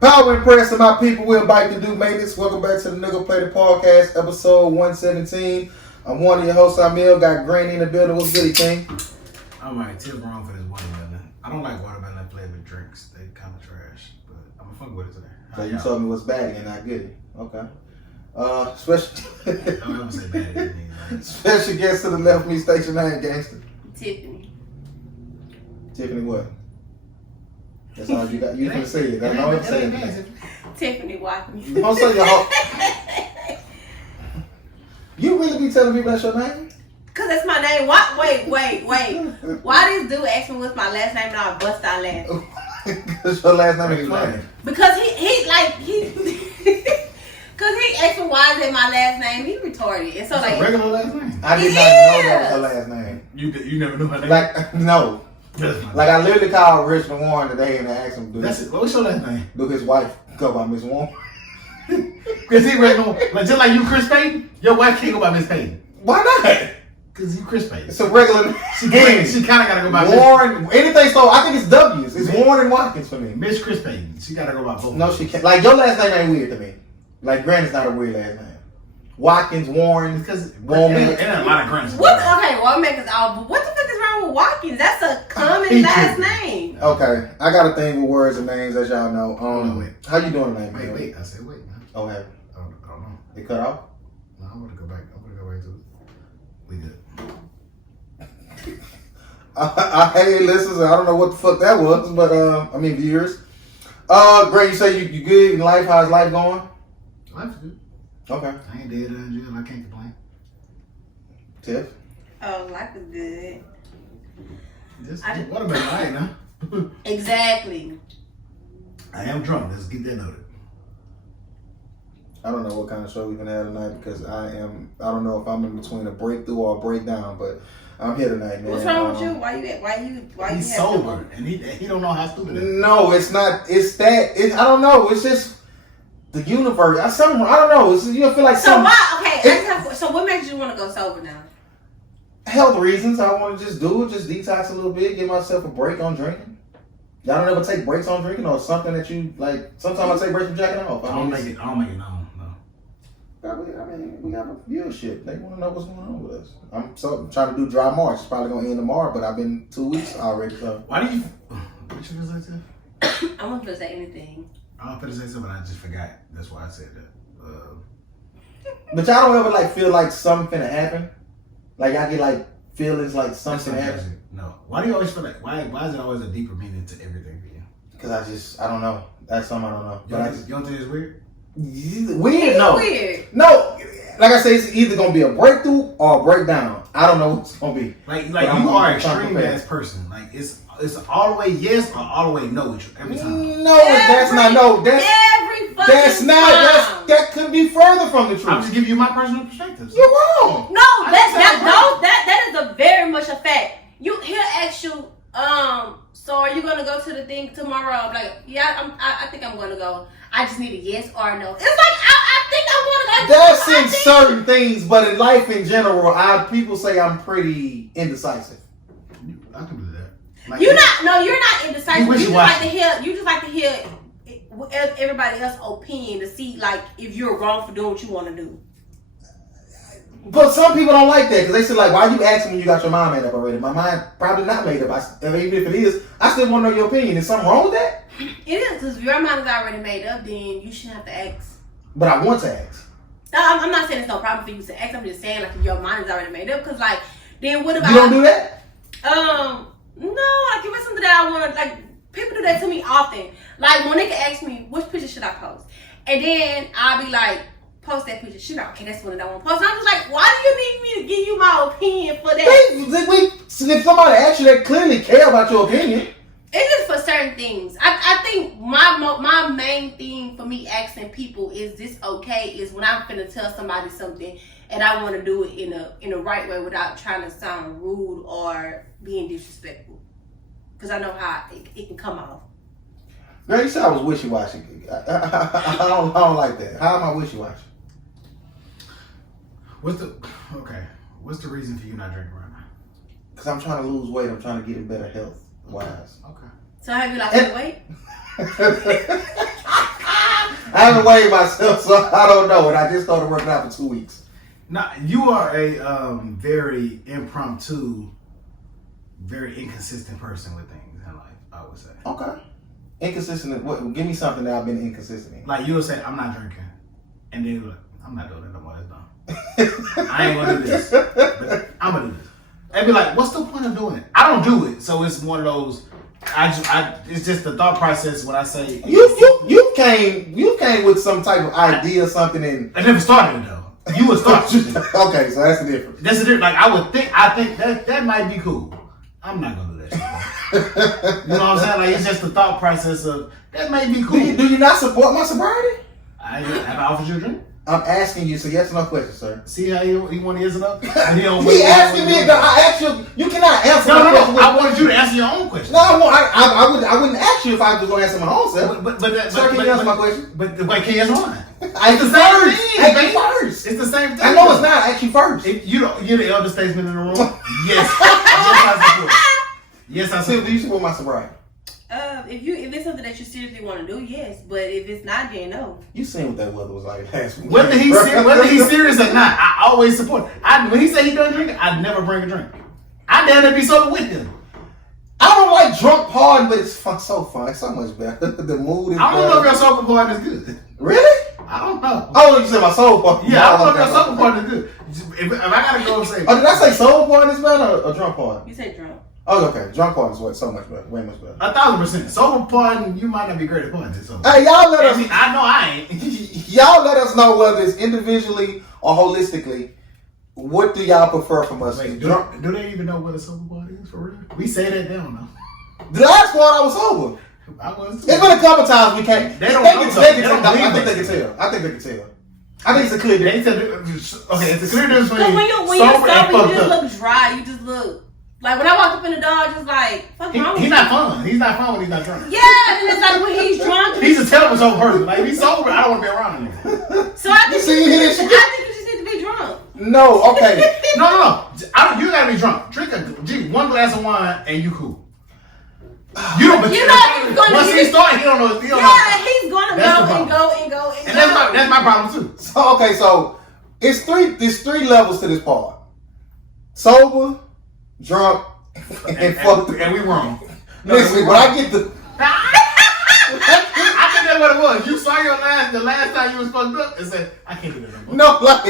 Power and prayers to my people. We're about to do maintenance. Welcome back to the Nigga Play the Podcast, episode 117. I'm one of your hosts, Amil. Got Granny in the building. What's good, King? I'm like, tip wrong for this watermelon. I don't like watermelon flavored drinks. They kind of trash, but I'm gonna fuck with it today. So you told me what's bad and not good. Okay. Special. Don't ever say bad anything. Like, special guest to the left of me. State your name, gangster. Tiffany. Tiffany what? That's all you got. You can say it. That's all I'm saying. Tiffany Watkins. Don't say your whole. You really be telling people that's your name? Cause that's my name. What? Wait. Why this dude asked me what's my last name and I bust out laughing? Cause your last name is funny. Because he cause he asked me why is it my last name? He retarded. And so it's like a regular last name. I did not know that was her last name. You never knew her name. Like no. Like I literally called Richard Warren today and I asked him, That's it. What's your last name? Do his wife go by Miss Warren? Cause he regular, like just like you, Chris Payton. Your wife can't go by Miss Payton. Why not? Cause you Chris Payton. It's a regular. She kind of gotta go by Warren. Anything so I think it's W's. It's Warren and Watkins for me. Miss Chris Payton. She gotta go by both. No, she can't. Like your last name ain't weird to me. Like Grant's not a weird last name. Watkins, Warren, because Warren. Ain't a lot of Grants. what? Okay, well, make us all. What the fuck is wrong with Watkins? That's a common last name. Okay, I got a thing with words and names, as y'all know. Wait. How you doing tonight, man? Wait. I said wait, man. Oh, have I don't know. it cut off? No, I'm gonna go back. I'm gonna go back to it. We good. Hey, listeners, I don't know what the fuck that was, but I mean viewers. Grant, you say you good in life? How's life going? Life's good. Okay. I ain't dead in jail. I can't complain. Tiff? Oh, life is good. Just what about I now? Exactly. I am drunk. Let's get that noted. I don't know what kind of show we can have tonight because I don't know if I'm in between a breakthrough or a breakdown, but I'm here tonight, man. What's wrong with you? Why He's sober and he don't know how stupid it is. No, it's not. It's that. I don't know. It's just the universe. I don't know. You feel like so why? Okay. So what makes you want to go sober now? Health reasons. I want to just do it. Just detox a little bit. Give myself a break on drinking. Y'all don't ever take breaks on drinking or something that you like. Sometimes I take breaks from jacking off. I don't make it known. No. I mean, we got a viewership. They want to know what's going on with us. I'm trying to do dry March. It's probably going to end tomorrow, but I've been 2 weeks already. So. Why do you... What you gonna say, Tiff? I'm not gonna say anything. I was gonna say something, I just forgot. That's why I said that. But y'all don't ever like feel like something finna happen? Like y'all get like feelings like something happen? No. Why do you always feel like... Why is it always a deeper meaning to everything for you? Because I don't know. That's something I don't know. You don't think it's weird? Weird? No. Weird. No. Like I say, it's either gonna be a breakthrough or a breakdown. I don't know what it's gonna be. Like you are an extreme ass person. Like it's all the way yes or all the way no with you every time. No, that's not no. That could be further from the truth. I'm just giving you my personal perspective. You're wrong. No, that is a very much a fact. He'll ask you, so are you gonna go to the thing tomorrow? I'm like, yeah, I think I'm gonna go. I just need a yes or a no. It's like I think I'm gonna go. That's in certain things, but in life in general, people say I'm pretty indecisive. I can do that. Like, you're not indecisive. You just like to hear everybody else's opinion to see like if you're wrong for doing what you want to do. But some people don't like that because they say like, why you asking when you got your mind made up already? My mind probably not made up. Even if it is, I still want to know your opinion. Is something wrong with that? It is, because if your mind is already made up, then you shouldn't have to ask. But I want to ask. No, I'm not saying it's no problem for you to ask. I'm just saying like if your mind is already made up, because like then what about you don't do that? No, like if it's something that I want to like. People do that to me often. Like Monica asks me, which picture should I post? And then I'll be like, post that picture. She's like, okay, that's one that I want to post. And I'm just like, why do you need me to give you my opinion for that? If somebody asks you, they clearly care about your opinion. It's just for certain things. I think my main thing for me asking people is this okay is when I'm finna tell somebody something and I want to do it in a right way without trying to sound rude or being disrespectful. Because I know how it can come off. Girl, you said I was wishy-washy. I don't like that. How am I wishy-washy? What's the reason for you not drinking right now? Because I'm trying to lose weight. I'm trying to get in better health wise. Okay. So have you lost any weight? I haven't weighed myself, so I don't know. And I just started working out for 2 weeks. Now, you are a very impromptu, very inconsistent person with things in life, I would say. Okay. Inconsistent. What? Give me something that I've been inconsistent in. Like, you'll say, I'm not drinking. And then you're like, I'm not doing it no more. It's done. I ain't going to do this. But I'm going to do this. And be like, what's the point of doing it? I don't do it. So it's one of those, it's just the thought process when I say. You came with some type of idea or something and. I never started it though. You would start. Okay, so that's the difference. That's the difference. Like, I think that might be cool. I'm not going to do that shit. You know what I'm saying? Like, it's just the thought process of, that may be cool. Do you not support my sobriety? Have I offered you a drink? I'm asking you, so yes or no question, sir. See how you want to answer up? He asking me. I asked you. You cannot answer. No. I wanted you to answer your own question. No, I wouldn't ask you if I was going to answer my own self. Sir, can you answer my question? But wait, can you answer mine? It's the same thing. Ask you first. It's the same thing. I know it's not. Ask you first. You're the elder statesman in the room. Yes, I support. Yes, I support. Do you support my sobriety? If it's something that you seriously want to do, yes. But if it's not, then no. You seen what that weather was like last week. Whether he's serious or not, I always support. When he say he done drinking, I'd never bring a drink. I damn near be sober with him. I don't like drunk partying, but it's fun, so fun. It's so much better. The mood is I don't know if your sober party is good. Really? I don't know. Oh, you said my soul party. Yeah, I don't know if your sober party is good. If I gotta go and say, oh, did I say soul party is better or drunk party? You said drunk. Oh, okay. Drunk party is so much better, way much better. 1,000%. Sober party, you might not be great at partying. So. Hey, y'all let us. I know I ain't. Y'all let us know whether it's individually or holistically. What do y'all prefer from us? Wait, do they even know what a sober party is for real? We say that, they don't know. The last one I was sober. I was too. It's been a couple times we can't. They don't know. I think they can tell. I think it's a clear difference. Okay, it's a clear difference when you're sober, you just look dry. You just look like when I walked up in the door, I just like, fuck wrong with He's not fun. He's not fun when he's not drunk. Yeah, and it's like when he's drunk. He's a terrible sober person. Like, if he's sober, I don't want to be around him. So I think you just need to be drunk. No, okay. No. You gotta be drunk. Drink one glass of wine and you cool. You don't. Once he started, he don't know. He's gonna go and go. And that's my problem too. So it's three levels to this part: sober, drunk, and fucked. And we wrong. Listen, when I get the. I think that's what it was. You saw the last time you was fucked up and said, I can't do that no more. No, like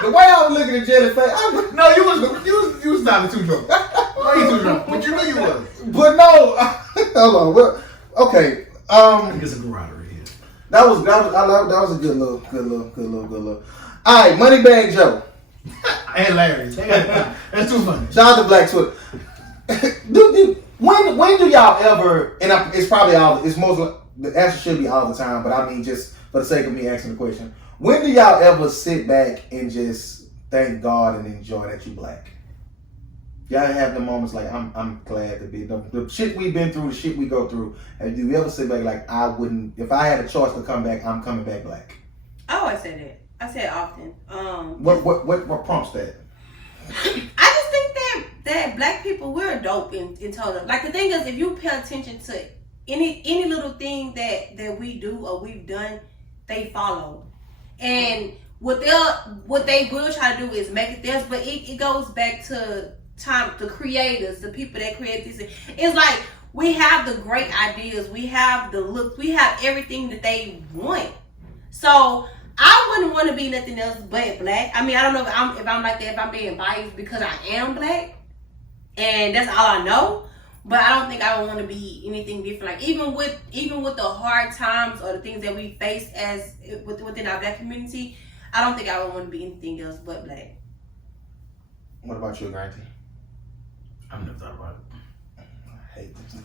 the way I was looking at Jelly's face, you was not too drunk. Why you too drunk? But you knew you was. But no, hold on. Well, okay. I think it's a camaraderie here. That was a good little. All right, Moneybag Joe. Hilarious. That's too funny. Shout out to Black Twitter. When do y'all ever? And it's probably it's most. The answer should be all the time, but I mean, just for the sake of me asking the question, when do y'all ever sit back and just thank God and enjoy that you black? Y'all have the moments like I'm glad to be the shit we've been through, the shit we go through. And do you ever sit back like I wouldn't if I had a choice to come back, I'm coming back black? I always say that. I say it often. What prompts that? I just think that black people, we're dope in total. Like the thing is, if you pay attention to any little thing that we do or we've done, they follow. And what they will try to do is make it theirs, but it goes back to time, the creators, the people that create this. It's like we have the great ideas, we have the look, we have everything that they want. So I wouldn't want to be nothing else but black. I mean, I don't know if I'm like that, if I'm being biased because I am black and that's all I know. But I don't think I would want to be anything different. Like even with the hard times or the things that we face as within our black community, I don't think I would want to be anything else but black. What about you, Granty? I've never thought about it. I hate this.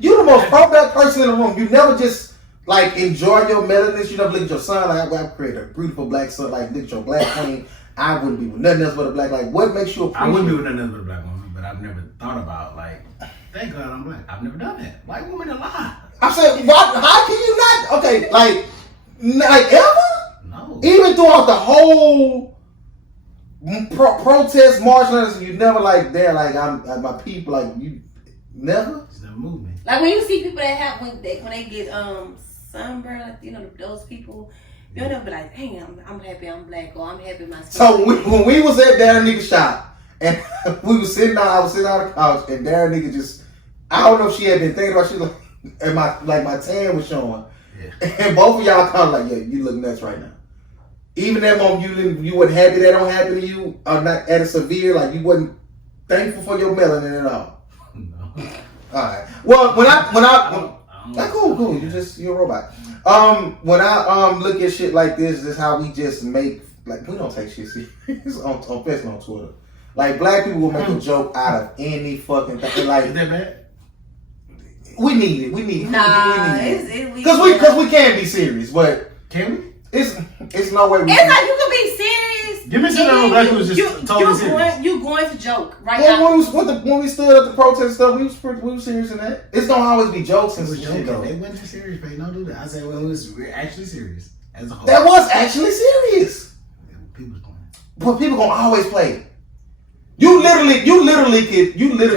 You're the most pro-black person in the room. You never just like enjoy your melanin. You never look at your son like I created a beautiful black son. Like look at your black queen. I wouldn't be with nothing else but a black. Like what makes you appreciate? I wouldn't be with nothing else but a black woman, but I've never thought about like. Thank God I'm black. I've never done that. White woman alive. I said, how can you not? Okay, like ever? No. Even throughout the whole protest march, you never like there. Like I'm my people. Like you never. It's never moved me. Like when you see people that have when they get sunburn, like, you know, those people. They'll never be like, damn, I'm happy I'm black, or I'm happy my skin. So when we was at Darren nigga shop and we was sitting on, I was sitting on the couch and Darren nigga just, I don't know if she had been thinking about shit, like, and my tan was showing, and both of y'all kind of like, yeah, you look nuts right now. Even that moment you wasn't happy that don't happen to you, or not at a severe, like you wasn't thankful for your melanin at all. No. All right. Well, when cool. You're a robot. When I look at shit like this is how we just make, like, we don't take shit serious on especially on Twitter. Like, black people will make a joke out of any fucking thing. Like, is that bad? We need it. We need it. Because we can be serious, but can we? It's no way we it's can. like you can be serious. Give me some black people just totally serious. You going to joke right now. now. When we stood up to protest and stuff, we were serious in that. It's don't always be jokes and shit though. They wasn't serious, but don't do that. I said, well, we're actually serious as a whole. That was actually serious. Yeah, people's playing. But people gonna always play. You literally.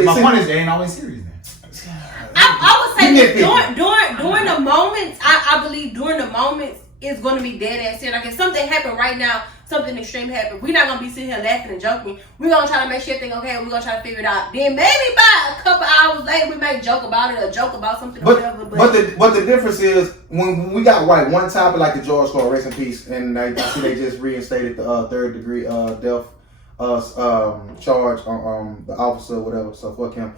My point is, they ain't always serious. I would say that during the moments, I believe during the moments it's going to be dead ass serious. Like if something happened right now, something extreme happened, we're not going to be sitting here laughing and joking. We're going to try to make sure everything okay. We're going to try to figure it out. Then maybe by a couple hours later, we may joke about it or joke about something or whatever. But the difference is when we got one topic like the George Floyd, rest in peace, and I see they just reinstated the third degree death charge on the officer or whatever. So fuck him.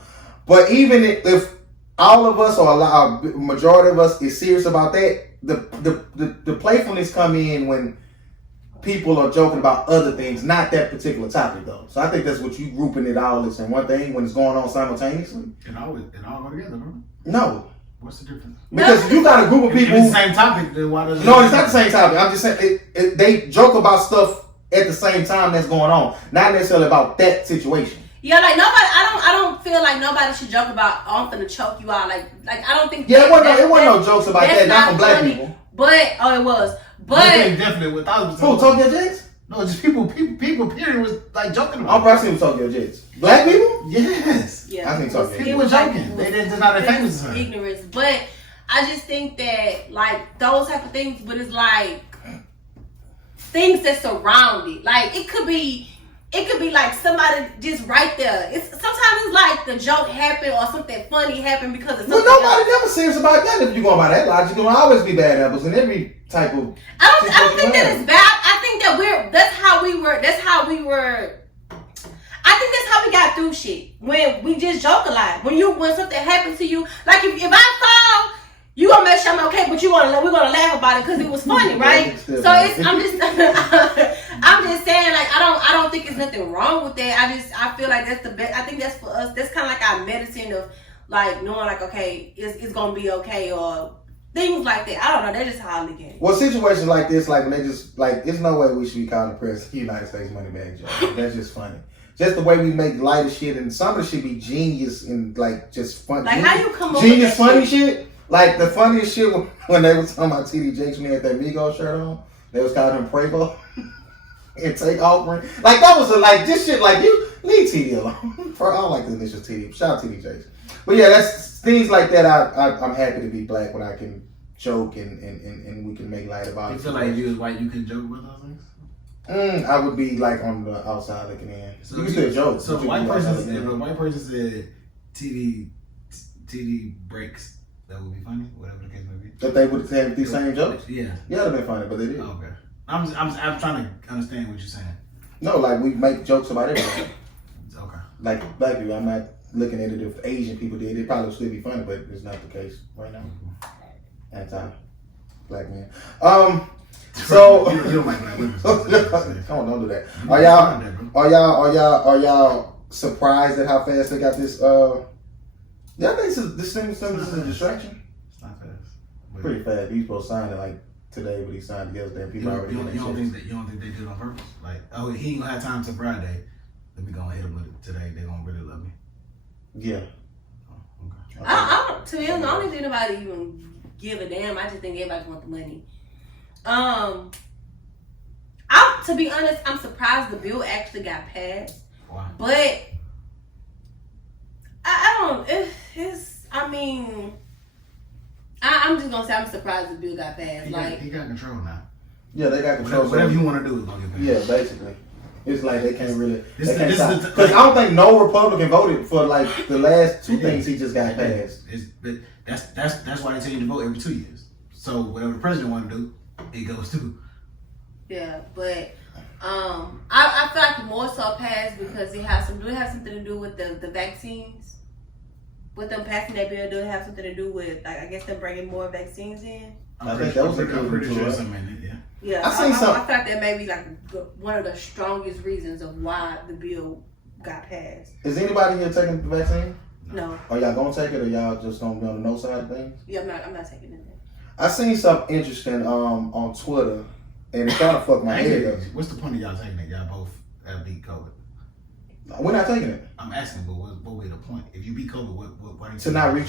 But even if all of us or a majority of us is serious about that, the playfulness come in when people are joking about other things, not that particular topic though. So I think that's what you grouping it all as in one thing when it's going on simultaneously. It all go together, bro. No. What's the difference? Because you got a group of people. If it's the same topic, then why does No, it's not the same topic. I'm just saying they joke about stuff at the same time that's going on, not necessarily about that situation. Yeah, like nobody. I don't feel like nobody should joke about. Oh, I'm finna choke you out. Like I don't think. Yeah, it wasn't no jokes about that. Not from black people. But it was. But definitely with thousands. Who Tokyo Jets? No, just people. Period was like joking about. I'm probably with Tokyo Jets. Black people? Yes. Yeah. I think Tokyo. People were joking. They're not that famous. Ignorance, but I just think that like those type of things. But it's like things that surround it. Like it could be like somebody just right there. Sometimes it's like the joke happened or something funny happened because of something. Well, nobody never serious about that. If you go by that logic, there'll always be bad apples in every type of. I don't think that it's bad. I think that that's how we were. I think that's how we got through shit. When we just joke a lot. When something happened to you, like if I fall, you gonna make sure I'm okay, but we're gonna laugh about it because it was funny, right? So I'm just saying, like I don't think there's nothing wrong with that. I feel like that's the best. I think that's for us. That's kind of like our medicine of like knowing like okay, it's gonna be okay or things like that. I don't know. That's just how I look at it. Well, situations like this, like when they just like, there's no way we should be calling the president United States money bag joke. That's just funny. Just the way we make light of shit, and some of the shit be genius and like just fun. Like how you come up genius with that funny shit. Like the funniest shit when they was talking about TD Jakes when he had that Migos shirt on, they was calling him Prevo and take offering. Like that was like this shit. Like you leave TD alone. For I don't like the initials TD. Shout out TD Jakes. But yeah, that's things like that. I'm happy to be black when I can joke and we can make light about it. You feel like if you was white, you could joke about those things? I would be like on the outside looking in. So you can still joke. So if a white person said TD breaks. That would be funny, whatever the case may be. That they would say these same jokes? Yeah. Yeah, that'd be funny, but they did. Oh, okay. I'm trying to understand what you're saying. No, like we make jokes about everything. Okay. Like black people, I'm not looking at it if Asian people did. It probably would still be funny, but it's not the case right now. Anti-black man. So you don't like black women. Come on, don't do that. Are y'all surprised at how fast they got this? Yeah, I think this thing is a distraction. It's not fast. Pretty fast. He's supposed to sign it like today, but he signed yesterday. And people already. You don't think they did it on purpose? Like, oh, he ain't gonna have time till Friday. Let me go and hit him with it today. They gonna really love me. Yeah. Oh, okay. To me, I don't think anybody even give a damn. I just think everybody want the money. To be honest, I'm surprised the bill actually got passed. Why? But I don't. I I'm just gonna say I'm surprised the bill got passed. He got control now. Yeah, they got control. Whatever you want to do is gonna get passed. Yeah, basically. It's like they can't really. Because like, I don't think no Republican voted for like the last two things he just got passed. That's why they tell you to vote every 2 years. So whatever the president want to do, it goes through. Yeah, but I feel like more so passed because it has something to do with the vaccines. With them passing that bill, do it have something to do with, like, I guess them bringing more vaccines in? I think that was I'm pretty sure something in it, yeah. Yeah, I feel like that may be like one of the strongest reasons of why the bill got passed. Is anybody here taking the vaccine? No. Are y'all gonna take it, or y'all just gonna be on the no side of things? Yeah, I'm not taking it. I seen something interesting on Twitter, and it kind of fucked my head up. What's the point of y'all taking it? Y'all both have beat COVID. We're not taking it. I'm asking, but what would be the point? If you beat COVID, why do you to not re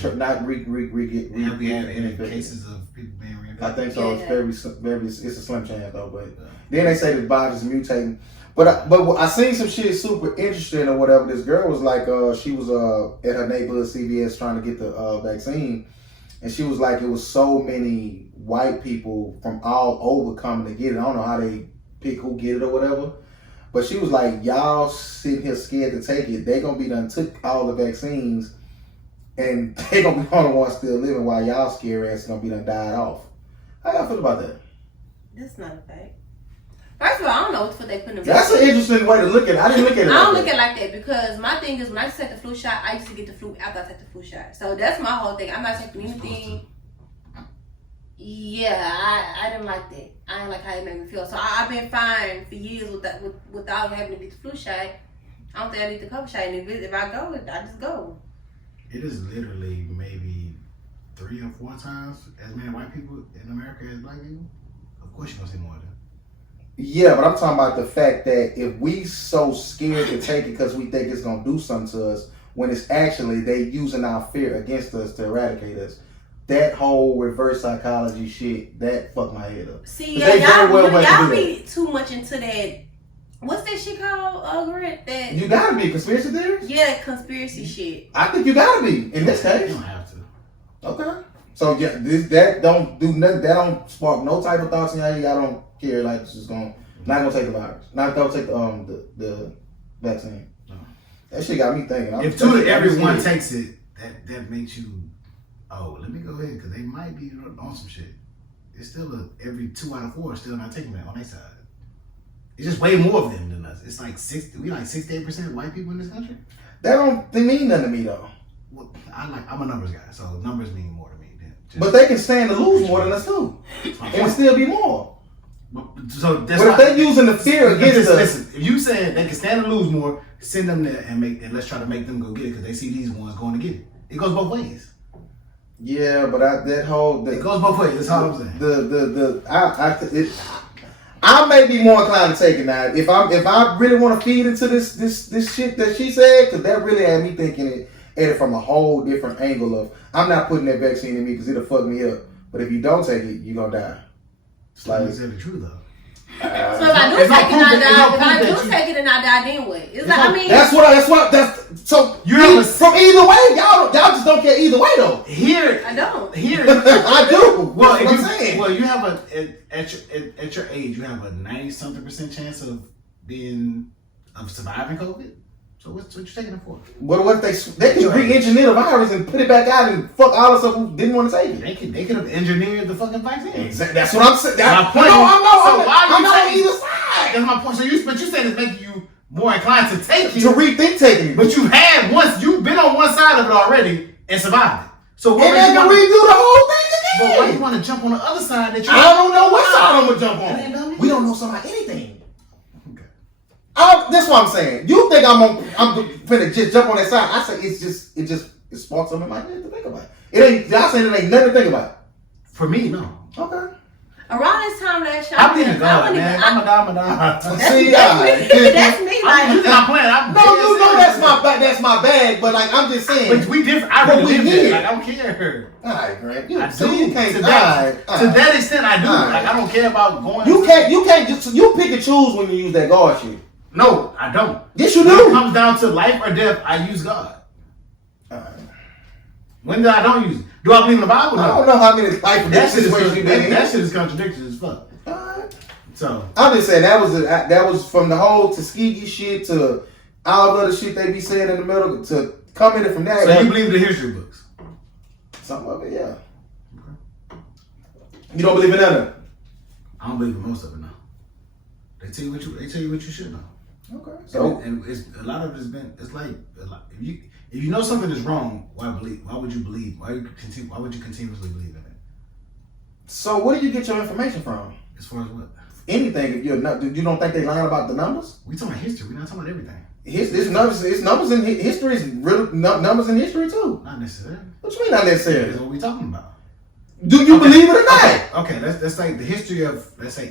get have we had any cases of people being reinfected? I think so. It's very it's a slim chance though. But then they say the virus is mutating. But I seen some shit super interesting or whatever. This girl was like, she was at her neighborhood CVS trying to get the vaccine, and she was like, it was so many white people from all over coming to get it. I don't know how they pick who get it or whatever. But she was like, y'all sitting here scared to take it. They gonna be done took all the vaccines, and they gonna be the only ones still living while y'all scary ass gonna be done died off. How y'all feel about that? That's not a fact. First of all, I don't know what the fuck they put in the That's an interesting way to look at it. I didn't look at it. I don't look at it like that because my thing is when I used to take the flu shot, I used to get the flu after I take the flu shot. So that's my whole thing. I'm not taking anything. Yeah, I didn't like that. I didn't like how it made me feel. So I've been fine for years without having to get the flu shot. I don't think I need the COVID shot. And if I go, I just go. It is literally maybe 3 or 4 times as many white people in America as black people. Of course you're going to see more of them. Yeah, but I'm talking about the fact that if we so scared to take it because we think it's going to do something to us, when it's actually they using our fear against us to eradicate us. That whole reverse psychology shit, that fucked my head up. See, y'all be too much into that. What's that shit called, Grant? That you gotta be conspiracy theories? Yeah, conspiracy shit. I think you gotta be in this case. You don't have to. Okay. So yeah, that don't do nothing. That don't spark no type of thoughts in y'all. Y'all don't care. Like it's just not gonna take the virus. Not gonna take the vaccine. No. That shit got me thinking. If everyone takes it, that makes you. Oh, let me go ahead because they might be on some shit. It's still every 2 out of 4 are still not taking that on their side. It's just way more of them than us. It's like 68% white people in this country. That don't mean nothing to me though. Well, I'm a numbers guy, so numbers mean more to me. But they can stand to lose more than us too, and still be more. So that's but if they're using the fear against us, listen, if you saying they can stand to lose more, send them there and let's try to make them go get it because they see these ones going to get it. It goes both ways. Yeah, but it goes both ways. That's all I'm saying. I may be more inclined to take it now. If I really want to feed into this shit that she said, because that really had me thinking it from a whole different angle of I'm not putting that vaccine in me because it'll fuck me up. But if you don't take it, you're gonna die. It's like is that the truth though? So if I do take it and I die, if I do take it and I die, then what? It's like, I mean, that's so you from either way, y'all just don't care either way though. Here I don't. Here I do. Well, if I'm saying. Well, you have at your age, you have a 90-something% chance of surviving COVID. So what you taking it for? What if they can re-engineer the virus and put it back out and fuck all the stuff who didn't want to take it? They could have engineered the fucking vaccine. Exactly. That's what I'm saying. I'm on either side. That's my point. So you saying it's making you more inclined to take it to rethink taking it. But you've been on one side of it already and survived it. So what and then to redo the whole thing again. But why you want to jump on the other side that you? I don't know what side I'm gonna jump on. We don't know something about anything. That's what I'm saying. You think I'm finna just jump on that side? I say it sparks something in my head to think about. Y'all saying it ain't nothing to think about. For me, no. Okay. Around this time last year, I believe in God, man. I'm a die. See, that's me. Like, I'm not playing. You know that's my bag. But like I'm just saying. But we different. I really live like I don't care. All right, Grant. I do. You can't to that extent, I do. Like I don't care about going. You can't just pick and choose when you use that God shit. No, I don't. Yes, you when do. It comes down to life or death, I use God. When did I don't use it? Do I believe in the Bible? No. I don't know how many life or death That situations you've been in. shit is contradictory as fuck. So I'm just saying that was from the whole Tuskegee shit to all the other shit they be saying in the middle to come in it from that. So you believe in the history books? Some of it, yeah. Okay. You don't believe in none of it? I don't believe in most of it now. They tell you what you should know. Okay. So and it's a lot of it's been if you know something is wrong, why would you believe? Why would you continuously believe in it? So where do you get your information from? As far as what? Anything. If you don't think they lying about the numbers? We talking about history. We're not talking about everything. It's numbers in history is real numbers in history too. Not necessarily. What you mean not necessarily? That's what we talking about. Do you believe it or not? Okay. Let's say the history of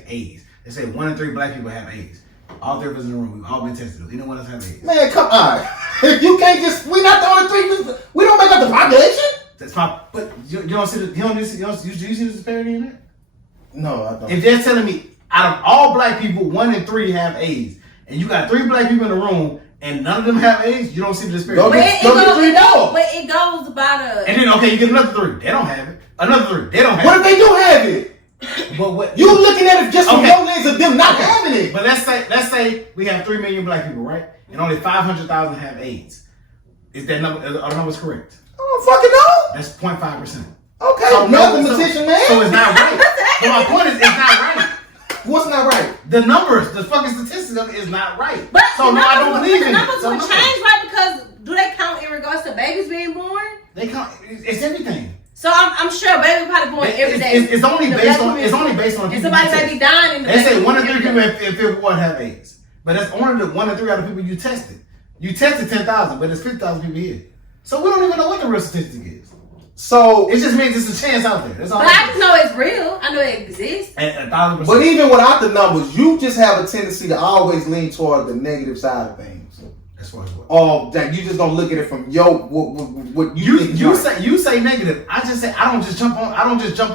AIDS. They say 1 in 3 black people have AIDS. All 3 of us in the room, we've all been tested. Do anyone else have AIDS? Man, come on. You can't just. We're not the only 3. We don't make up the population. That's my. But you don't see the. Do you see the disparity in it? No, I don't. If they're telling me out of all black people, 1 in 3 have AIDS, and you got 3 black people in the room, and none of them have AIDS, you don't see the disparity. But it goes by the. And then you get another 3. They don't have it. Another 3. They don't have it. What if they do have it? But what you looking at it just from your lens of them not having it? But let's say we have 3 million black people, right? And only 500,000 have AIDS. Is that number? Are the numbers correct? I don't fucking know. That's 0.5%. Okay, so mathematician, man. So it's not right. So my point is, it's not right. What's not right? The numbers, the fucking statistics of it is not right. But so no, I don't believe in it. The numbers will change, right? Because do they count in regards to babies being born? They count. It's everything. So I'm sure a baby probably born every day. It's only based on. And somebody may be dying. They say 1 in 3 people in 51 have AIDS, but that's only the 1 in 3 out of people you tested. You tested 10,000, but there's 50,000 people here. So we don't even know what the real statistic is. So it just means it's a chance out there. That's all. But I just know it's real. I know it exists. And 1,000%. But even without the numbers, you just have a tendency to always lean toward the negative side of things. As far as what? Oh, that you just gonna look at it from what you think you say negative. I just say I don't just jump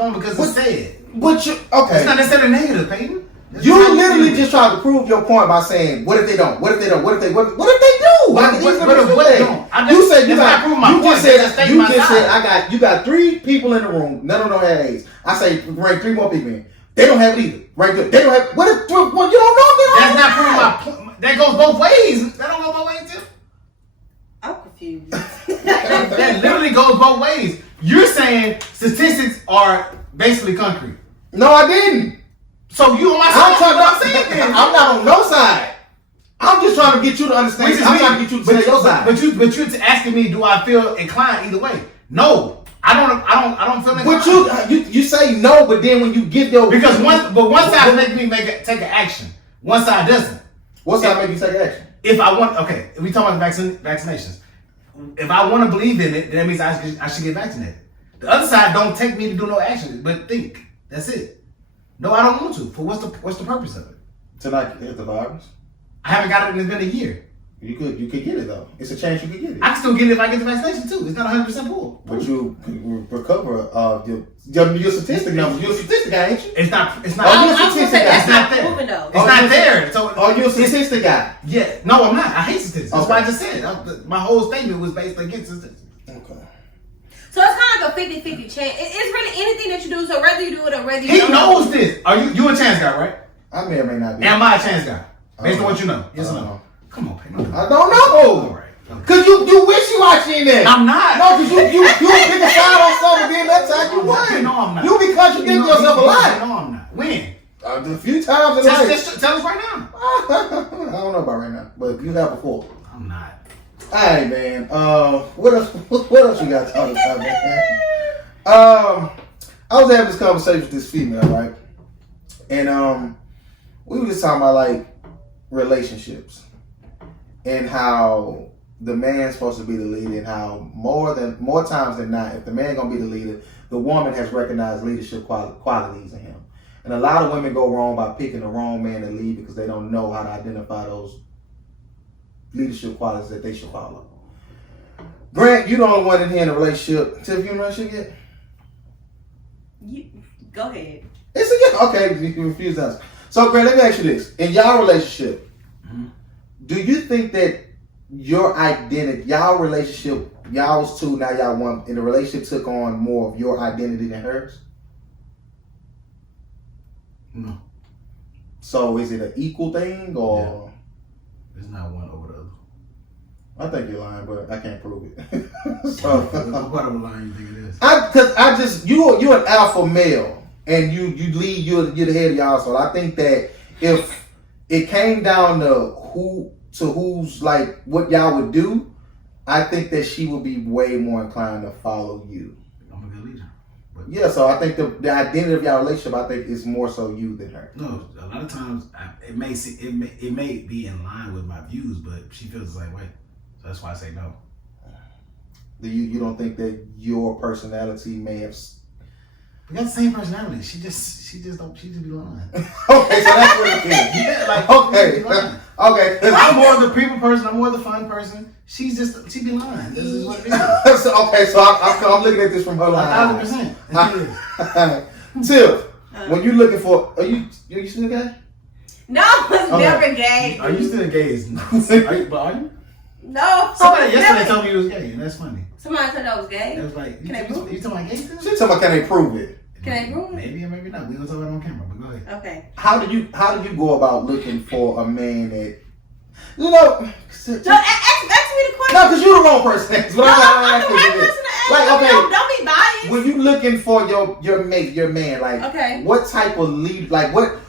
on because it's said. But you okay? It's not necessarily negative, Peyton. You literally just tried to prove your point by saying, "What if they don't? What if they don't? What if they do? What if they don't? You said you got. You just said you got 3 people in the room. None of them have AIDS. I say bring 3 more people in. They don't have it either. Right there. They don't have. What if? Well, you don't know. That's not proving my point. That goes both ways. That don't go both ways too. I'm confused. that literally goes both ways. You're saying statistics are basically concrete. No, I didn't. So you on my side? I'm not on no side. I'm just trying to get you to understand. I'm trying to get you to say your side. But you're asking me, do I feel inclined either way? No, I don't feel inclined. But you say no, but then when you give your because one side make me take an action. One side doesn't. What side make you take action? If I want, if we talk about vaccinations, if I want to believe in it, then that means I should get vaccinated. The other side don't take me to do no action, but think. That's it. No, I don't want to. For what's the purpose of it? To not get the virus. I haven't got it in it's been a year. You could get it though. It's a chance you could get it. I can still get it if I get the vaccination too. It's not 100% full. But you recover your statistic numbers. You're a statistic guy, ain't you? It's not. I was gonna say that's not proven though. It's not there. So you're a statistic guy? Yeah. No, I'm not. I hate statistics. That's what I just said. My whole statement was based against statistics. Okay. So it's kind of like a 50-50 chance. It's really anything that you do. So whether you do it or whether you don't. He knows this. Are you a chance guy, right? I may or may not be. Am I a chance guy? Based on what you know. Yes or no? Come on, Peyton. I don't know. All right. Cause you wishy-washy in there. I'm not. No, cause you pick a side on something, then that time you won. No, I'm not. You be contradicting yourself a lot. No, I'm not. When? A few times in life. Just tell us right now. I don't know about right now, but you have before. I'm not. Alright, man. What else you got to talk about, man? I was having this conversation with this female, right? And we were just talking about like relationships and how the man's supposed to be the leader, and how more times than not, if the man gonna be the leader, the woman has recognized leadership qualities in him. And a lot of women go wrong by picking the wrong man to lead because they don't know how to identify those leadership qualities that they should follow. Grant, you the only one in here in a relationship. Tiff, you in a relationship yet? Go ahead. It's a yes. Okay, you refuse to answer. So, Grant, let me ask you this. In y'all relationship, do you think that your identity, y'all relationship y'all was two, now y'all one, and the relationship took on more of your identity than hers? No. So is it an equal thing, or? Yeah. It's not one over the other. I think you're lying, but I can't prove it. So, what of a line you think it is? Because I just you're an alpha male, and you lead, you're the head of your household. I think that if it came down to who's like what y'all would do, I think that she would be way more inclined to follow you. I'm a good leader. But Yeah, so I think the identity of y'all relationship, I think, is more so you than her. no, a lot of times it may be in line with my views, but she feels the same way. So that's why I say no. Do you don't think that your personality may have? We got the same personality. She just be lying. Okay, so that's what it is. Yeah, like Okay, okay. I'm more of the people person. I'm more of the fun person. She be lying. This is what it is. So I'm looking at this from her line. 1,000%. Tiff, when you looking for, are you still gay? No, I was never gay. Are you still gay? Are you? No. Somebody yesterday told me you was gay, and that's funny. Somebody said I was gay. It was like, Can I prove it? You talking about gay stuff? She talking about, can they prove it? Can I prove it? Maybe or maybe not. We don't talk about it on camera, but go ahead. Okay. How do you go about looking for a man that, So ask me the question. No, because you're the wrong person. That's what I'm the right person to ask. Like, okay, Don't be biased. when you looking for your mate, your man, like, Okay. what type of lead, like, what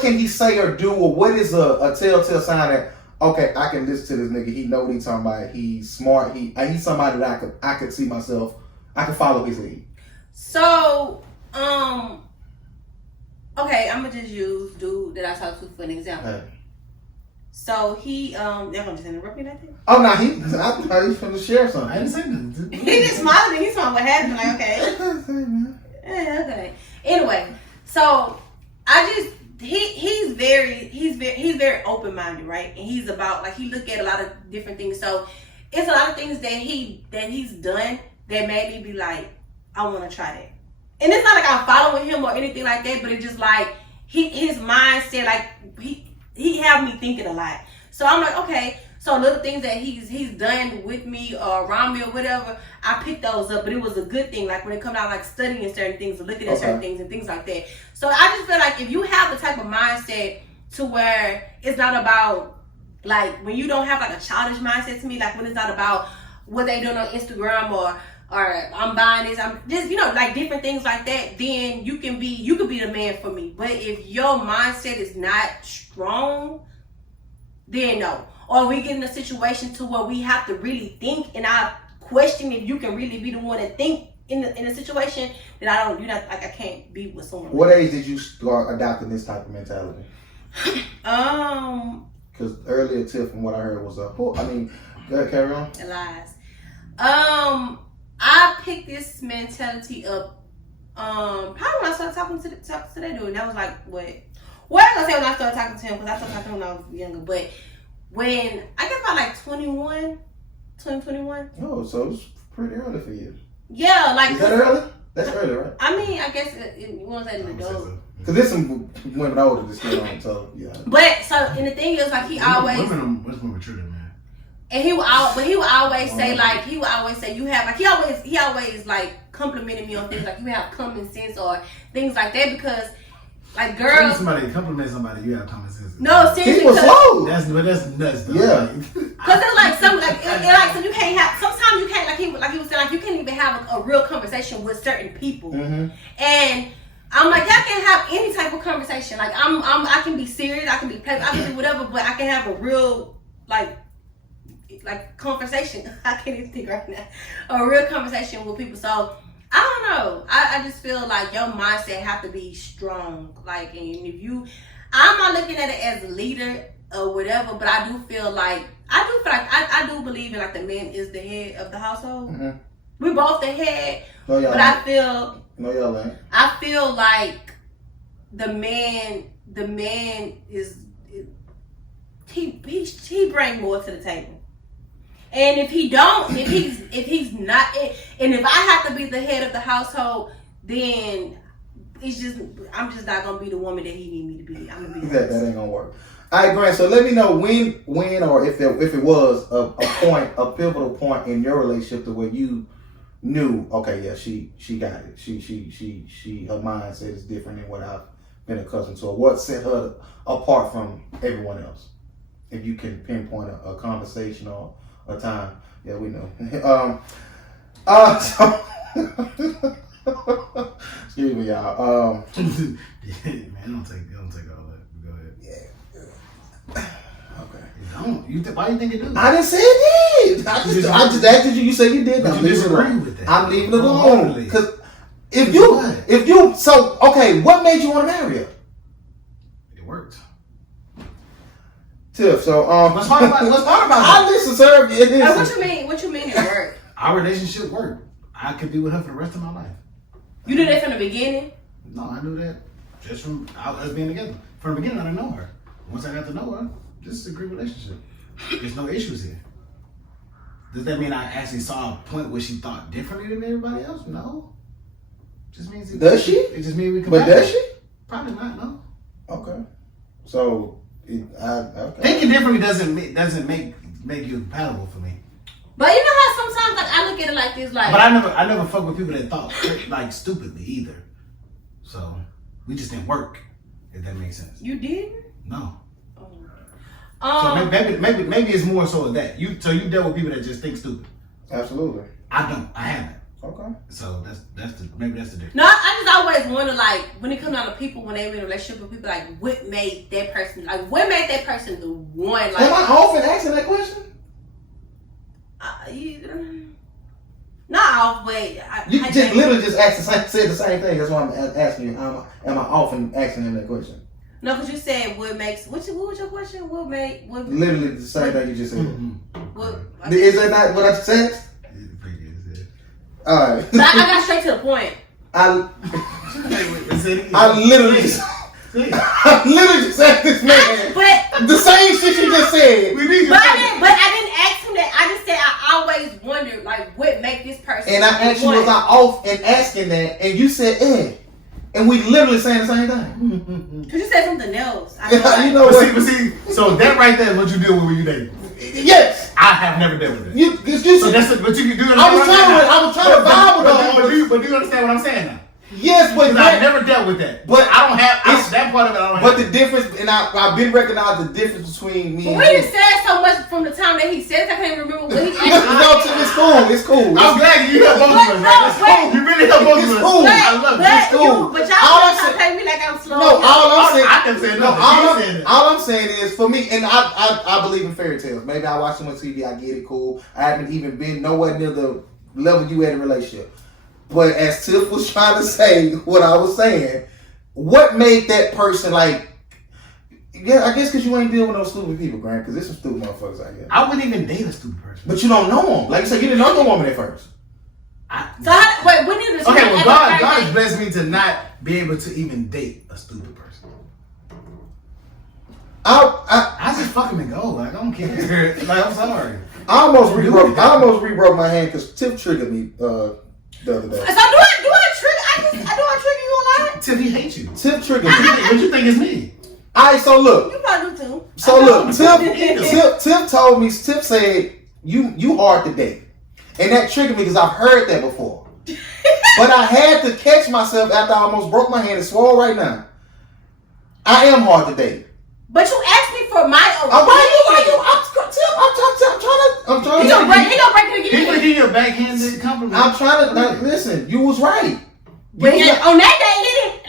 can he say or do, or what is a telltale sign that, okay, I can listen to this nigga. He know what he's talking about. He's smart. He's somebody that I could see myself. I can follow his lead. So, okay, I'm gonna just use dude that I talked to for an example. Hey. So he, y'all gonna just interrupt me like that? Oh no, I thought he was going to share something. I didn't say nothing. He just smiling and he's talking what happened. Like, okay. Yeah, okay. Anyway, so he's very open minded, right? And he's about, like, he look at a lot of different things. So it's a lot of things that he's done that made me be like, I want to try that. And it's not like I'm following him or anything like that, but it's just like his mindset, like he have me thinking a lot. So I'm like, okay. So little things that he's done with me or around me or whatever, I picked those up, but it was a good thing. Like when it comes out like studying certain things or looking at certain things and things like that. So I just feel like if you have the type of mindset to where it's not about, like, when you don't have like a childish mindset to me, like when it's not about what they doing on Instagram or I'm buying this, I'm just, like different things like that, then you could be the man for me. But if your mindset is not strong, then no. Or we get in a situation to where we have to really think, and I question if you can really be the one to think in a situation, then I can't be with someone. What age did you start adopting this type of mentality? Because earlier, Tiff, from what I heard, was go ahead, carry on. It lies. I picked this mentality up probably when I started talking to that dude. And that was like, what? Well, I'm gonna say when I started talking to him, because I started talking to him when I was younger. But when I guess about like 21. Oh, so it's pretty early for you. Yeah, like. Is that early? That's early, right? I mean, I guess you want to say an adult. Because there's some women older that still on, so yeah. But so, and the thing is, like, he always. Women are much more mature than men. And he would always say, like, you have, like, he always like complimented me on things like you have common sense or things like that, because like girls. Compliment somebody, you have common sense. No, seriously. He was slow. That's nuts, though. Yeah. Because it's like some so you can't have, sometimes you can't, like he was saying, like you can't even have a real conversation with certain people. Mm-hmm. And I'm like, y'all can't have any type of conversation. Like I can be serious, I can be playful, I can do whatever, but I can have a real like conversation. I can't even think right now. A real conversation with people. So I don't know. I just feel like your mindset have to be strong. Like, and if I'm not looking at it as a leader or whatever, but I do feel like I do believe in, like, the man is the head of the household. Mm-hmm. We both the head, but I feel I feel like the man is he bring more to the table. And if he's not, and if I have to be the head of the household, then I'm just not gonna be the woman that he need me to be. I'm gonna be that ain't gonna work. All right, Grant. So let me know when, or if it was a pivotal point in your relationship to where you knew, okay, yeah, she got it. She her mindset is different than what I've been accustomed to. Or what set her apart from everyone else? If you can pinpoint a conversation or a time, yeah, we know. So, excuse me, y'all. Man, don't take all that. Go ahead. Yeah. Okay. Why do you think it do? I didn't say it did. I just asked you. You say you did. But you disagree with that. I'm leaving it alone. Because if you, so okay, what made you want to marry her? It worked. Tiff. So what's hard about I listen, sir. What you mean it worked? Our relationship worked. I could be with her for the rest of my life. You knew that from the beginning? No, I knew that just from us being together. From the beginning, I didn't know her. Once I got to know her, this is a great relationship. There's no issues here. Does that mean I actually saw a point where she thought differently than everybody else? No. Just means does she? It just means we can. But does she? Probably not. No. Okay. So, okay. Thinking differently doesn't make you compatible for me. But you know how sometimes like I look at it like this, like. But I never fuck with people that thought like stupidly either. So we just didn't work. If that makes sense. You didn't? No. So maybe it's more so of that. You dealt with people that just think stupid. Absolutely. I don't. I haven't. Okay. So that's the difference. No, I just always wonder, like, when it comes down to people when they in a relationship with people, like, what made that person the one? Like, am I often asking that question? Not off, but literally just said the same thing. That's why I'm asking you. Am I often asking him that question? No, because you said what was your question? Literally the same thing you just said. Mm-hmm. Is that not what I just said? All right. But I got straight to the point. I literally just asked this man But the same shit you just said. But I didn't ask him that. I just said I always wondered, like, what make this person. And I asked you, was I off in asking that? And you said, and we literally saying the same thing. Cause you said something else. You know what? But see, so that right there is what you deal with when you date. Yes. I have never dealt with it. But you can do it. I was trying to vibe with But do you understand what I'm saying now? Yes, but I've never dealt with that. But I don't have that part of it. I don't have. But the difference, and I've been recognized the difference between me. But we done said so much from the time that he said. I can't remember what he. It's cool. I'm glad you helped both of us. Right? It's cool. You really helped both of us. It's cool. I love it. It's cool. But y'all trying to play me like I'm slow. No, I never said nothing. All I'm saying is, for me, and I believe in fairy tales. Maybe I watch so much TV, I get it, cool. I haven't even been nowhere near the level you had in a relationship. But as Tiff was trying to say what I was saying, what made that person like? Yeah, I guess because you ain't dealing with no stupid people, Grant. Because there's some stupid motherfuckers out here. I wouldn't even date a stupid person. But you don't know them. Like you said, you didn't know the woman at first. When did this? Okay, well, God has blessed me to not be able to even date a stupid person. I just fuck him and go. Like, I don't care. Like, I'm sorry. I almost rebroke my hand because Tiff triggered me the other day. So do I trigger? I trigger you a lot? Tiff, he hates you. Tiff triggered me. What you think is me? Alright, so look. You probably do too. So look, Tiff told me. Tiff said you hard to date, and that triggered me because I've heard that before. But I had to catch myself after I almost broke my hand and swore right now. I am hard to date. But you asked me for my opinion. I'm trying to. He gonna break it again. He gonna give you a backhanded compliment. I'm trying to listen. You was right. But on that day, he didn't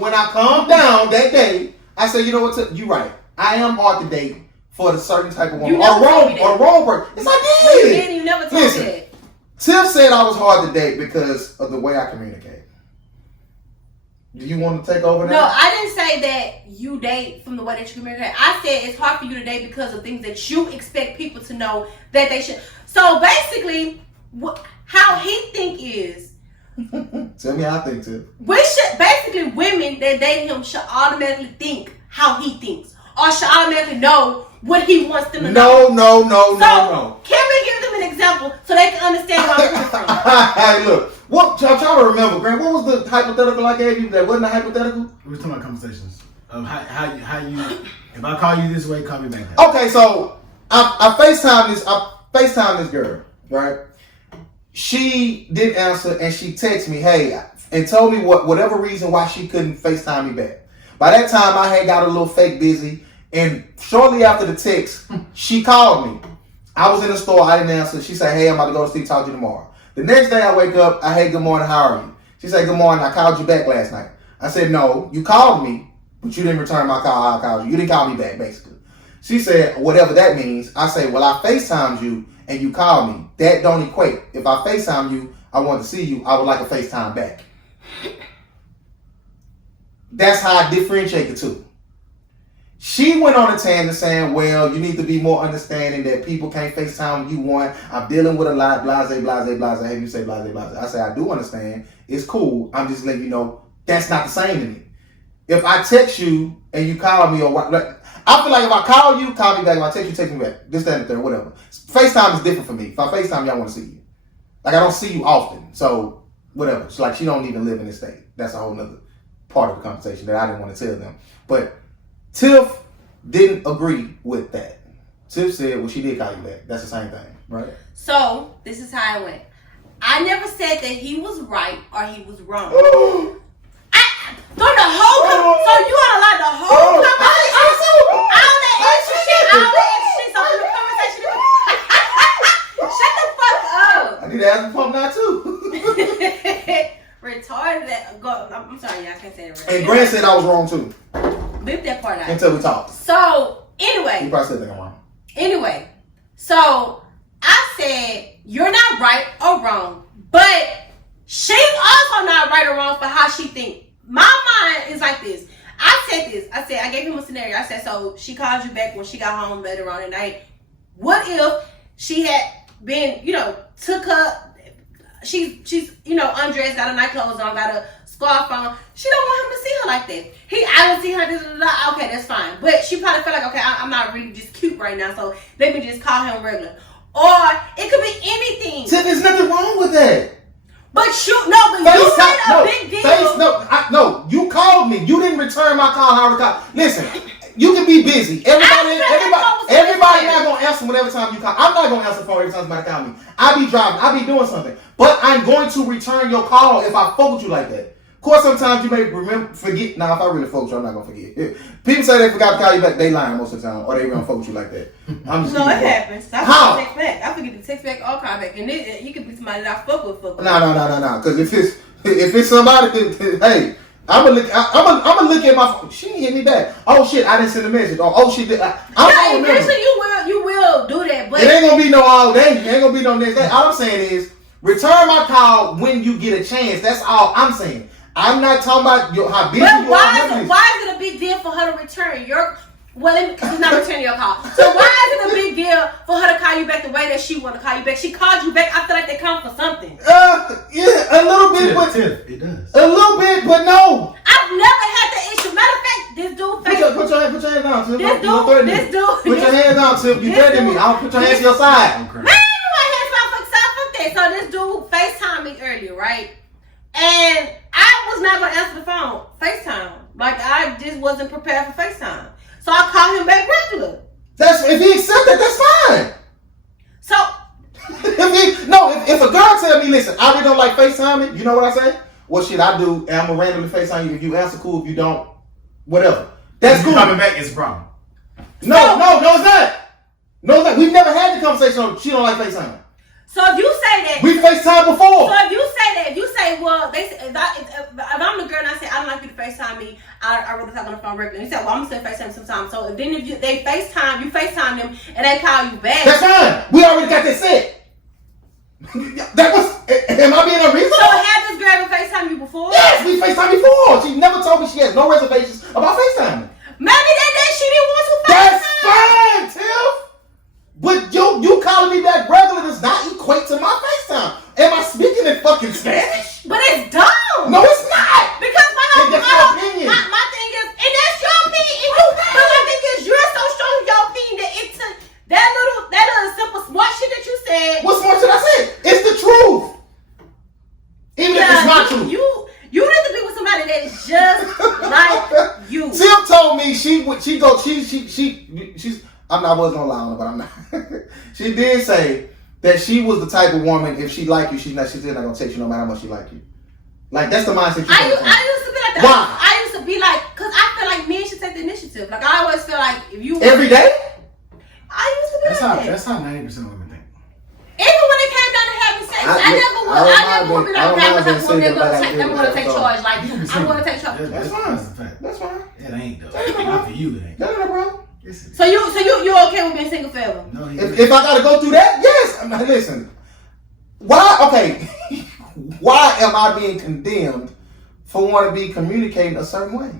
when I calmed down that day, I said, you know what? You right. I am hard to date for a certain type of woman or wrong person. Yes, I did. You didn't. You never told me that. Tiff said I was hard to date because of the way I communicate. Do you want to take over now? No, I didn't say that you date from the way that you communicate. I said it's hard for you to date because of things that you expect people to know that they should. So basically, how he think is. Tell me how I think, Tiff. Basically, women that date him should automatically think how he thinks, or should automatically know what he wants them to know. No. Can we give them an example so they can understand where I'm coming from? Hey, look. I'm trying to remember, Grant. What was the hypothetical I gave you that wasn't a hypothetical? We were talking about conversations. of how you. If I call you this way, call me back that way. Okay, so I FaceTime this girl, right? She didn't answer, and she texted me, hey, and told me whatever reason why she couldn't FaceTime me back. By that time, I had got a little fake busy, and shortly after the text, she called me. I was in the store, I didn't answer. She said, hey, I'm about to go to sleep, talk to you tomorrow. The next day I wake up, hey, good morning, how are you? She said, good morning, I called you back last night. I said, no, you called me, but you didn't return my call. I called you. You didn't call me back, basically. She said, whatever that means. I say, well, I FaceTimed you and you called me. That don't equate. If I FaceTime you, I want to see you, I would like a FaceTime back. That's how I differentiate the two. She went on a tangent saying, well, you need to be more understanding that people can't FaceTime you one. I'm dealing with a lot, blase, blase, blase. I hear you say blase, blase. I say, I do understand. It's cool. I'm just letting you know that's not the same to me. If I text you and you call me or what, I feel like if I call you, call me back. If I text you, text me back. This, that, and the third, whatever. FaceTime is different for me. If I FaceTime you, I want to see you. Like, I don't see you often. So, whatever. It's like she don't even live in this state. That's a whole nother part of the conversation that I didn't want to tell them. But Tiff didn't agree with that. Tiff said, well, she did call you back. That's the same thing, right? So, this is how it went. I never said that he was right or he was wrong. During the whole so you want to like the whole conversation, all that extra shit, so the conversation. Shut the fuck up. I need to ask the pump now too. Retarded. I'm sorry, y'all can't say it right. And Grant said I was wrong too. Beep that part out. Until we talked. So anyway, you probably still think I'm wrong. Anyway, so I said you're not right or wrong, but she's also not right or wrong for how she thinks. My mind is like this. I said, I gave him a scenario. I said, so she called you back when she got home later on at night. What if she had been, took her, she's, undressed, got her night clothes on, got a scarf on. She don't want him to see her like that. I don't see her, okay, that's fine. But she probably felt like, okay, I'm not really just cute right now, so let me just call him regular. Or it could be anything. Tiff, there's nothing wrong with that. But you made a big deal. You called me. You didn't return my call. How I call. Listen, you can be busy. Everybody not gonna answer whenever time you call. I'm not gonna answer the phone every time somebody call me. I be driving. I be doing something. But I'm going to return your call if I fuck with you like that. Of course, sometimes you may forget. Now, if I really fuck with you, I'm not gonna forget. If people say they forgot to call you back, they lying most of the time, or they gonna fuck with you like that. I'm just it happens. How? I forget to text back or call back, and you can be somebody that I fuck with. No. Because if it's somebody, hey, I'm gonna look at my phone. She didn't hit me back. Oh shit, I didn't send a message. Oh shit, eventually you will do that, but it ain't gonna be no all day. It ain't gonna be no next day. All I'm saying is return my call when you get a chance. That's all I'm saying. I'm not talking about how busy you are. Why is it a big deal for her to return your? Well, because it's not returning your call. So why is it a big deal for her to call you back the way that she want to call you back? She called you back. I feel like they come for something. Yeah, a little bit, but it does. A little bit, but no. I've never had the issue. Matter of fact, this dude. Put your hands down, Tiff. This dude. Put your hands down, Tiff. You threatening me. I'll put your hands to your side. Man, my hands my fuck side. Fuck that. So this dude FaceTimed me earlier, right? And I was not gonna answer the phone. FaceTime. Like I just wasn't prepared for FaceTime. So I called him back regular. If he accept that, that's fine. So if a girl tell me, listen, I really don't like FaceTiming, you know what I say? Well shit, I do, and I'm gonna randomly FaceTime you. If you answer, cool. If you don't, whatever. That's cool. Coming back is a problem. No, it's not. No, it's not. We've never had the conversation on she don't like FaceTime. So if you say that we FaceTime before. So if you say that, well, if I'm the girl and I say I don't like you to FaceTime me, I rather talk on the phone regularly. You said, well, I'm gonna say FaceTime sometimes. So if they FaceTime, you FaceTime them and they call you back. That's fine. We already got that set. That was. Am I being unreasonable? So have this girl ever FaceTime you before? Yes, we FaceTime before. She never told me she has no reservations about FaceTiming. Maybe that day she didn't want to FaceTime. That's fine, Tiff. But you calling me back regular does not equate to my FaceTime. Am I speaking in fucking Spanish? But it's dumb. No, it's not. Because that's your opinion. My thing is, and that's your opinion. But my thing is, you're so strong in your opinion that it took that little simple smart shit that you said. What smart shit I said? It's the truth. Even if it's not true. You need to be with somebody that is just like you. Tim told told me she's I wasn't gonna lie on her, but I'm not. She did say that she was the type of woman, if she like you, she's still not gonna text you no matter how much she like you. Like that's the mindset. I used to be like that. Why? I used to be like, cause I feel like men should take the initiative. Like I always feel like if you every day. I used to be like that. That's how 90% of women think. Even when it came down to having sex, I never would be like, okay, I'm gonna take charge. Like I'm gonna take charge. That's fine. That's fine. It ain't though. Not for you, it ain't. No, bro. So you okay with being single forever? No, if I gotta go through that, yes. I'm not. Listen. Why? Okay. Why am I being condemned for wanting to be communicating a certain way?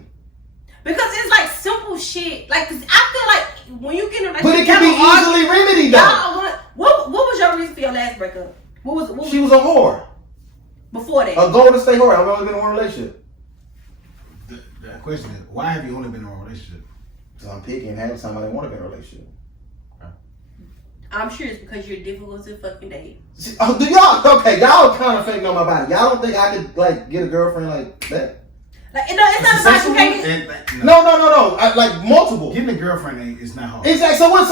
Because it's like simple shit. Like, cause I feel like when you get in a but it can be easily remedied though. What was your reason for your last breakup? What was she was a whore. Before that, a Golden State whore. I've only been in one relationship. The question is, why have you only been in one relationship? Because I'm picky and half the time I didn't want to be in a relationship. I'm sure it's because you're difficult to fucking date. Oh, do y'all? Okay, y'all kind of fake know my body. Y'all don't think I could like get a girlfriend like that? Like it's not about you can't. No. Like multiple. Getting a girlfriend is not hard. Exactly. So what?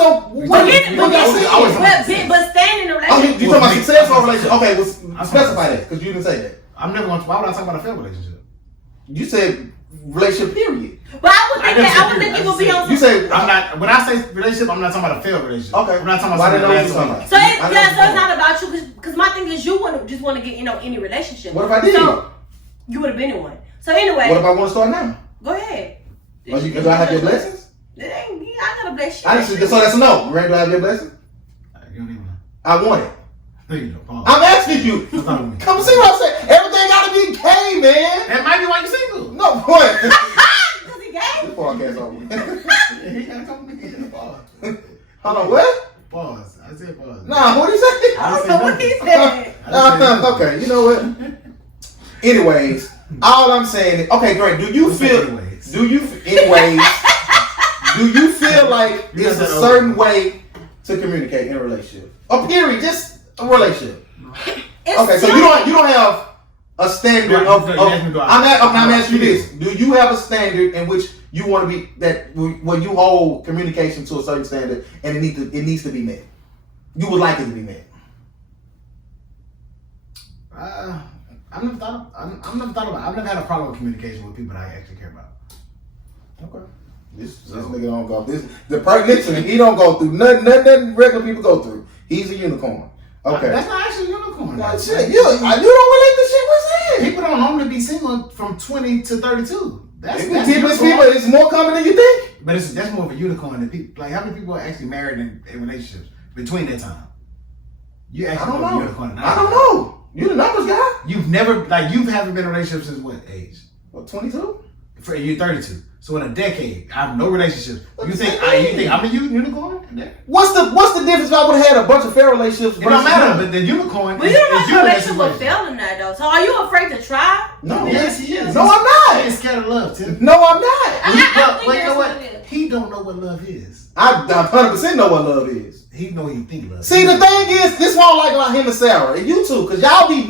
But staying in a relationship. Oh, you talking about successful relationship? Okay, well, specify that because you didn't say that. I'm never going to. Why would I talk about a failed relationship? You said relationship period. But I would think you would be on. You say I'm not. When I say relationship, I'm not talking about a failed relationship. Okay. I'm not talking about. Well, I didn't know what you were talking about. So it's not about you because my thing is you just want to get any relationship. What if I did? So, you would have been in one. So anyway. What if I want to start now? Go ahead. Do I have your blessings? I gotta bless you. So that's a no. Ray, do I have your blessing? You don't even know. I want it. No, you don't. I'm asking you. Come see what I'm saying. Everything gotta be gay, man. That might be why you're single. No, what? Because he gay? This podcast over. Yeah, he gotta come in the pause. Hold on, what? Pause. I said pause. Nah, what did he say? I don't know what he said. Okay, you know what? Anyways, all I'm saying is, okay, great. Do you feel like it's a certain way to communicate in a relationship? A period, just a relationship. Okay, so you don't have a standard of I'm asking you this. Do you have a standard in which you want to be that when you hold communication to a certain standard and it needs to be met? You would like it to be met. I've never thought about. I've never had a problem with communication with people that I actually care about. Okay. This nigga don't go. Listen, he don't go through nothing regular people go through. He's a unicorn. Okay. That's not actually a unicorn. That's shit. You don't relate the shit we're saying. People don't normally be single from 20 to 32. That's people. It's more common than you think. But that's more of a unicorn than people. Like how many people are actually married in relationships between that time? You actually I don't know. Unicorn. I don't know. You the numbers guy. You haven't been in a relationship since what age? What, 22? You're 32. So in a decade, I have no relationships. You think I'm a unicorn? What's the difference if I would have had a bunch of fair relationships? It don't matter, but the unicorn. But you don't have a relationship with failing that though. So are you afraid to try? No. Yes, he is. No, I'm not. He's scared of love, Tim. No, I'm not. I you know what? He don't know what love is. I 100% know what love is. He know what he think love. See, the thing is, this one like him and Sarah, and you too, cause y'all be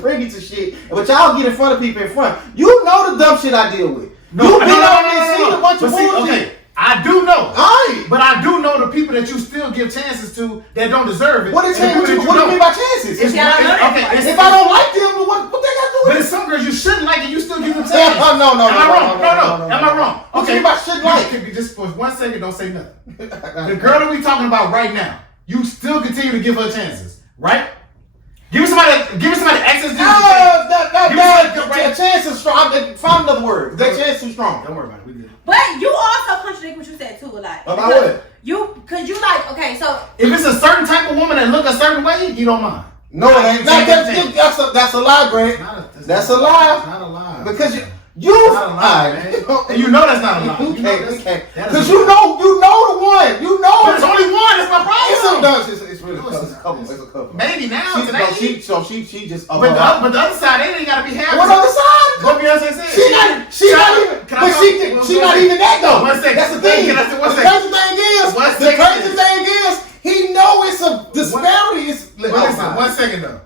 privy to shit, but y'all get in front of people in front. You know the dumb shit I deal with. You been on there seeing a bunch of bullshit. Okay, I do know. Alright. But I do know the people that you still give chances to that don't deserve it. What do you mean by chances? If I don't like them, what they got to do with But it? there's some girls you shouldn't like and you still give them chances. No. Am I wrong? No. Am I wrong? What you mean by shouldn't like? Just for 1 second, don't say nothing. The girl that we talking about right now, you still continue to give her chances, right? Give me somebody access to that chance is strong. Find another word. That chance too strong. Don't worry about it. We good. But you also contradict what you said too, like. About what? Cause you like, okay, so. If it's a certain type of woman that look a certain way, you don't mind. No, it ain't. That's a lie, Grant. That's a lie. It's not a lie. Because you not a lie, man. And you know that's not a lie. Okay. Because you know the one. You know. There's only one. That's my problem. It's really a couple. It's a couple. Maybe now. She just. But the other side, they ain't gotta be happy. What other side? What Beyonce said? She not even that though. 1 second. That's the thing. The crazy thing is, he know it's a disparity. Listen, 1 second though.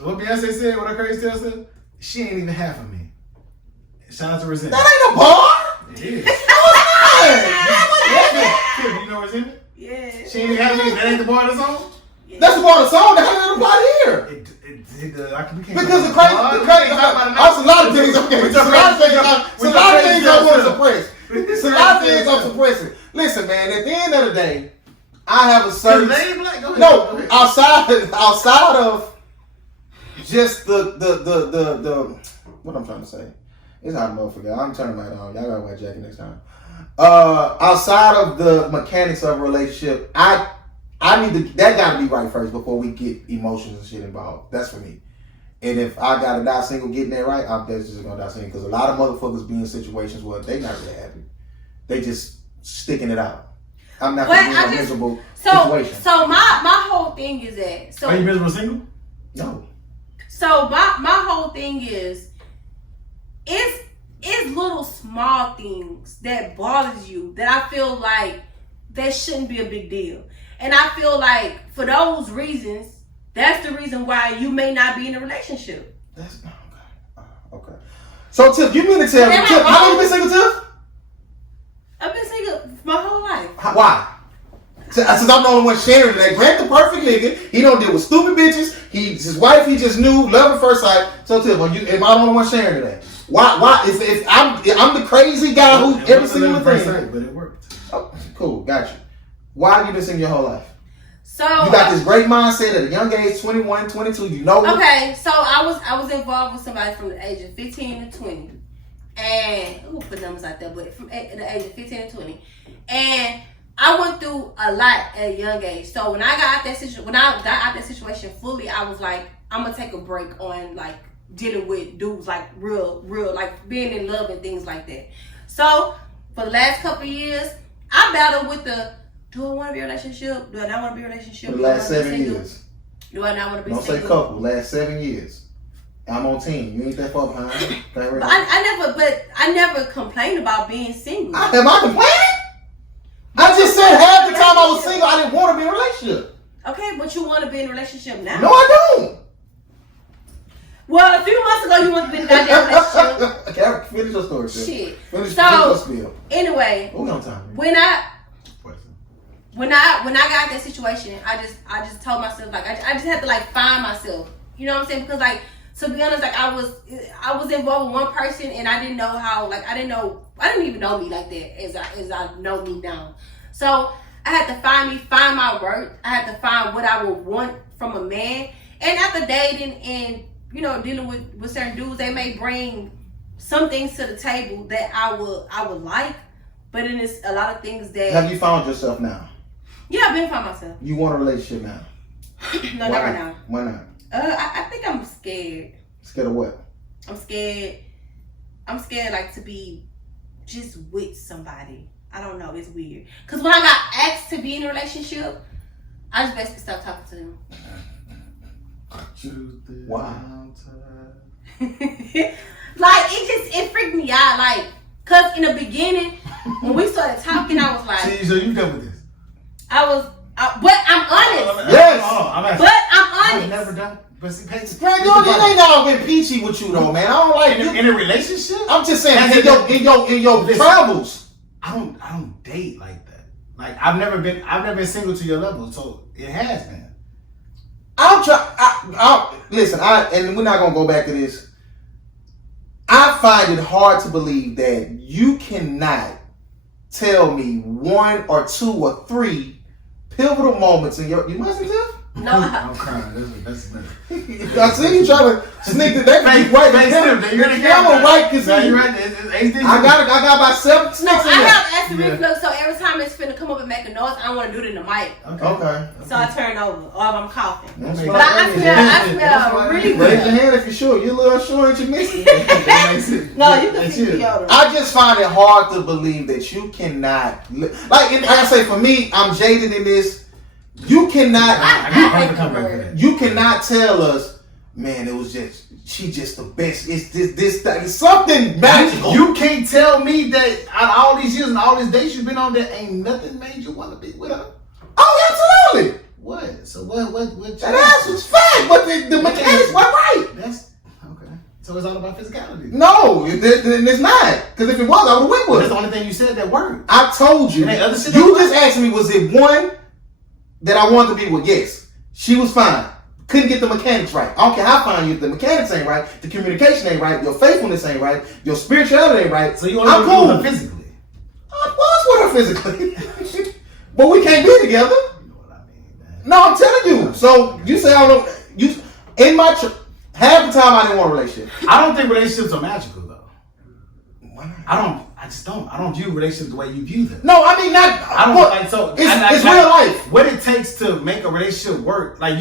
What Beyonce said, what her crazy tale said, she ain't even half of me. Shout out to Resent. That ain't a bar. It is. No, it's Kid, you know what's in it? Yeah. She ain't happy. That ain't the part of the song. Yeah. That's the part of the song that doesn't apply here. Because the crazy, that's a lot of things. Okay, it's a lot of things. It's a lot of things I want to suppress. It's a lot of things I'm suppressing. Listen, man. At the end of the day, I have a certain outside of just the what I'm trying to say. It's hot motherfucker. I'm turning my on. Y'all gotta wear a jacket next time. Outside of the mechanics of a relationship, I need to, that gotta be right first before we get emotions and shit involved. That's for me. And if I gotta die single getting that right, I'm just gonna die single. Because a lot of motherfuckers be in situations where they not really happy. They just sticking it out. I'm not gonna be in a miserable situation. So my whole thing is that. So are you miserable single? No. So my whole thing is, it's little small things that bothers you that I feel like that shouldn't be a big deal. And I feel like for those reasons, that's the reason why you may not be in a relationship. That's okay. So Tiff, you mean to tell me, Tiff, how long you been single, Tiff? I've been single my whole life. Why? Since I'm the only one sharing that. Grant the perfect nigga. He don't deal with stupid bitches. His wife he just knew, love at first sight. So Tiff, am I the only one sharing that? Why? If I'm the crazy guy who every single thing. But it worked. Oh, cool, got you. Why have you been single your whole life? So you got this great mindset at a young age, 21, 22. You know. Okay, so I was involved with somebody from the age of 15 to 20, and who put numbers out there, but from the age of 15 to 20, and I went through a lot at a young age. So when I got out that situation fully, I was like, I'm gonna take a break on like dealing with dudes like real like being in love and things like that. So for the last couple of years, I battled with do I want to be in a relationship? Do I not want to be in a relationship? For the last 7 years. Do I not want to be Don't single? say couple. Last 7 years. I'm on team. You ain't that far behind. But I never complained about being single. Am I complaining? I just said half the time I was single, I didn't want to be in a relationship. Okay, but you want to be in a relationship now? No, I don't. Well, a few months ago, you wanted to be in a goddamn relationship. Okay, finish your story. Shit. Finish your spiel. Anyway, what we on time? When I got that situation, I just told myself like I just had to like find myself. You know what I'm saying? Because like to be honest, like I was involved with one person and I didn't know how, like I didn't even know me like that as I know me now. So I had to find my worth. I had to find what I would want from a man. And after dating and dealing with certain dudes, they may bring some things to the table that I would like, but then it's a lot of things that. Have you found yourself now? Yeah, I've been found myself. You want a relationship now? No, not right now. Why not? I think I'm scared. Scared of what? I'm scared like to be just with somebody. I don't know. It's weird. Because when I got asked to be in a relationship, I just basically stopped talking to them. Why? Like it freaked me out. Like, cause in the beginning when we started talking, I was like, "See, so you done with this?" but I'm honest. Yes, but I'm honest. I've never done. But see, it ain't all been peachy with you though, man. I don't like in a relationship. I'm just saying in your travels. I don't date like that. Like I've never been single to your level, so it has been. Listen, and we're not gonna go back to this. I find it hard to believe that you cannot tell me 1 or 2 or 3 pivotal moments in your. You must be tough? No, I'm crying. That's I see you trying to sneak it. That can be right. I'm right because you're right. I got about 7 sneaks in there. I have acid reflux, so every time it's finna come up and make a noise, I don't want to do it in the mic. Okay. So I turn over, or if I'm coughing. But I smell really good. Raise your hand if you're sure. You're a little unsure that you missed it. No, you can see deodorant. I just find it hard to believe that you cannot, like I say, for me, I'm jaded in this. You cannot. You cannot tell us, man. It was she just the best. It's this thing. It's something magical. You can't tell me that out of all these years and all these dates you've been on, there ain't nothing made you want to be with her. Oh, absolutely. What? So what? That ass was fat, but the mechanics were right. That's okay. So it's all about physicality. No, it's not. Because if it was, I would have went with That's it. the only thing you said that worked. I told you. And other shit You just asked me, was it one that I wanted to be with? Yes. She was fine. Couldn't get the mechanics right. I don't care how fine you, the mechanics ain't right, the communication ain't right, your faithfulness ain't right, your spirituality ain't right. So you I'm only cool. with her physically. I was with her physically. But we can't be together. You know what I mean, man. No, I'm telling you. So you say I don't you in my half the time I didn't want a relationship. I don't think relationships are magical though. Why not? I don't view relationships the way you view them. No, I mean not. I don't like so. It's real life. What it takes to make a relationship work, like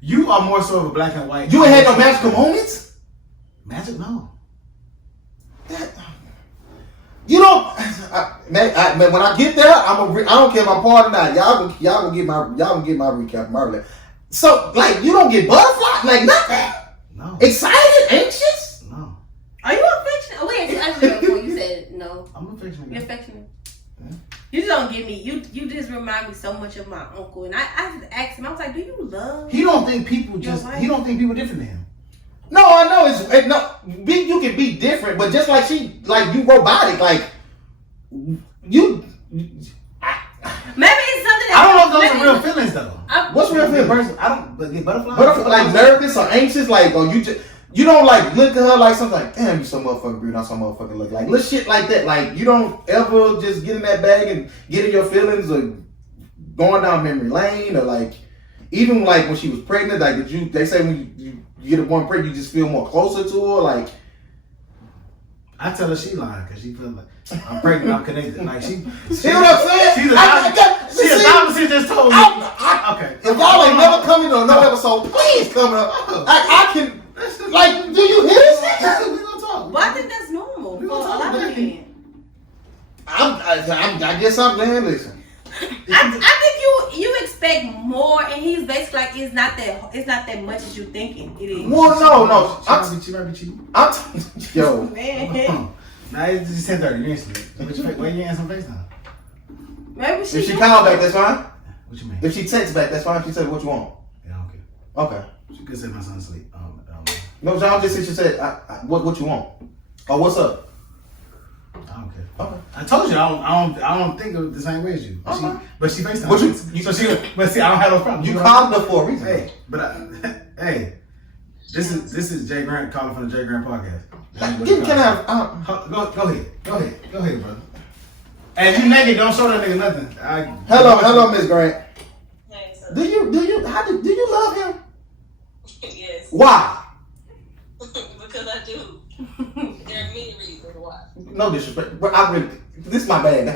you are more so of a black and white. You ain't had no magical moments. Magic, no. You don't, man. When I get there, I don't care if I'm part or not. Y'all gonna get my recap, Marley. So like, you don't get butterflies, like nothing. No. Excited, anxious. No. Are you affectionate? Oh wait, actually, you said no. I'm affectionate. You're affectionate. You just don't get me. You just remind me so much of my uncle, and I asked him. I was like, "Do you love?" He don't think people wife? He don't think people different than him. No, I know you can be different, but just like you robotic, like you. Maybe it's something I don't know if those maybe are real feelings though. What's real feelings? I don't get butterflies. Butterfly, like nervous or anxious, like you don't like look at her like something like, damn, you so motherfucking beautiful, so motherfucking look like little shit like that. Like you don't ever just get in that bag and get in your feelings or going down memory lane or like even like when she was pregnant, like they say when you get a woman pregnant, you just feel more closer to her, like. I tell her she lying because she feels like I'm pregnant, I'm connected. Like see what I'm saying? She's a doctor. She just told me. Okay. If y'all ain't never coming to no episode, please come up. I can. Like, do you hear this? We gonna talk. But I think that's normal for a lot of men. I guess I'm saying, listen. I think you expect more, and he's basically like it's not that much as you thinking it is. Well, no. She might be cheating. Yo. Man. Nah, it's just 10:30. You ain't sleep. Why you answer on FaceTime? Maybe If she call back, that's fine. What you mean? If she texts back, that's fine. She said, "What you want?" Yeah, okay. Okay. She could say my son's asleep. No, John just said she said, "What you want?" Or what's up? I don't care. Okay. I told you I don't think of the same way as you. But she FaceTime. What but see, I don't have no problem. You called her for a reason. Hey, but hey, this is Jay Grant calling from the Jay Grant podcast. Can I? Go ahead, brother. Hey, if you naked, don't show that nigga nothing. Hello, Miss Grant. Hey, so Do you love him? yes, Why? because I do. There are many reasons why. No disrespect, but this is my bad.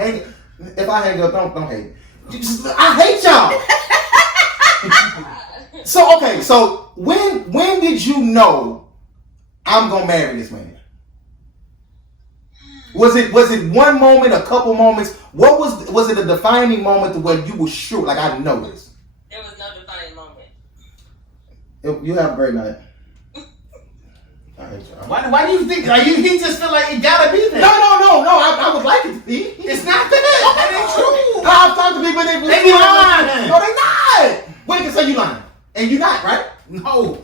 If I hang up, don't hate. I hate y'all. So when did you know I'm gonna marry this man? Was it one moment, a couple moments? What was it a defining moment to where you were sure, like I know this? There was no defining moment. You have a great night. I hate y'all. Why do you think like he just feel like it gotta be there? No. I would like it to be. It's not that. That ain't true. I've talked to people that They be lying. No, they not. Well, they can say you lying, and you not, right? No,